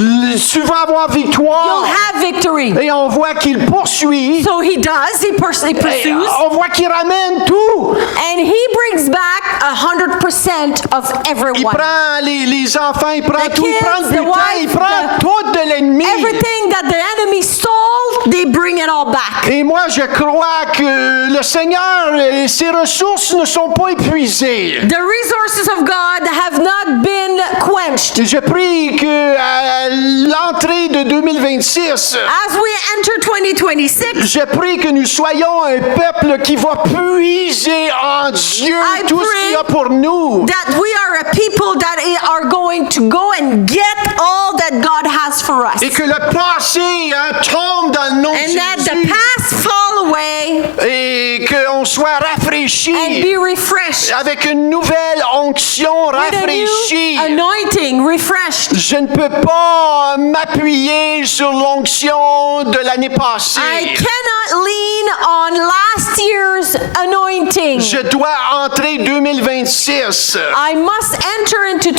tu vas avoir You'll victoire. have victory. Et on voit qu'il poursuit. So he does, he Et pursues, on voit qu'il ramène tout. and he brings back 100% of Il everyone. prend les enfants, il prend The tout, il prend kids, le the butin, wife, il prend the- tout de l'ennemi. Everything that the enemy stole, they bring it all back. Et moi, je crois que le Seigneur et ses ressources ne sont pas épuisées. The resources of God have not been quenched. Et je prie que à l'entrée de 2026, As we enter 2026, je prie que nous soyons un peuple qui va puiser en Dieu I tout ce pray qu'il y a pour nous. that we are a people that are going to go and get all that God has for us. Et que le passé tombe dans le nom de And that the Jésus. past fall away Et qu'on soit rafraîchi and be refreshed. avec une nouvelle onction With a rafraîchie. new anointing, refreshed. Je ne peux pas m'appuyer sur l'onction de l'année passée. I cannot lean on last year's anointing. Je dois entrer 2026 I must enter into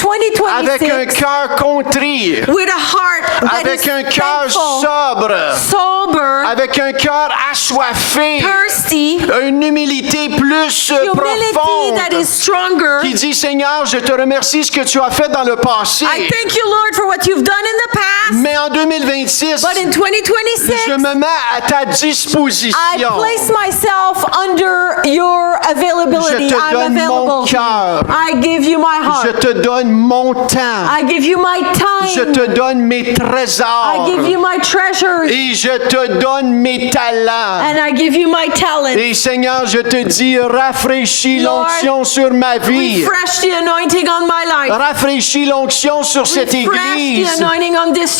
avec un 2026 cœur contrit, with a heart that avec is un cœur thankful, sobre, sober, avec un cœur assoiffé, thirsty, une humilité plus humility profonde that is stronger. qui dit, Seigneur, je te remercie ce que tu as fait dans le passé, I thank you, Lord, for what you've done in the past. mais en 2026, But in 2026, je me mets à ta disposition. I place myself under your availability. Je te I'm donne mon available. cœur. I give you my Je heart. te donne mon temps. I give you my Je time. te donne mes trésors. I give you my treasures. Et je te donne mes talents. And I give you my talent. Et Seigneur, je te dis, rafraîchis Lord, l'onction sur ma vie. Refresh the anointing on my life. Rafraîchis l'onction sur cette Refresh the église. anointing on this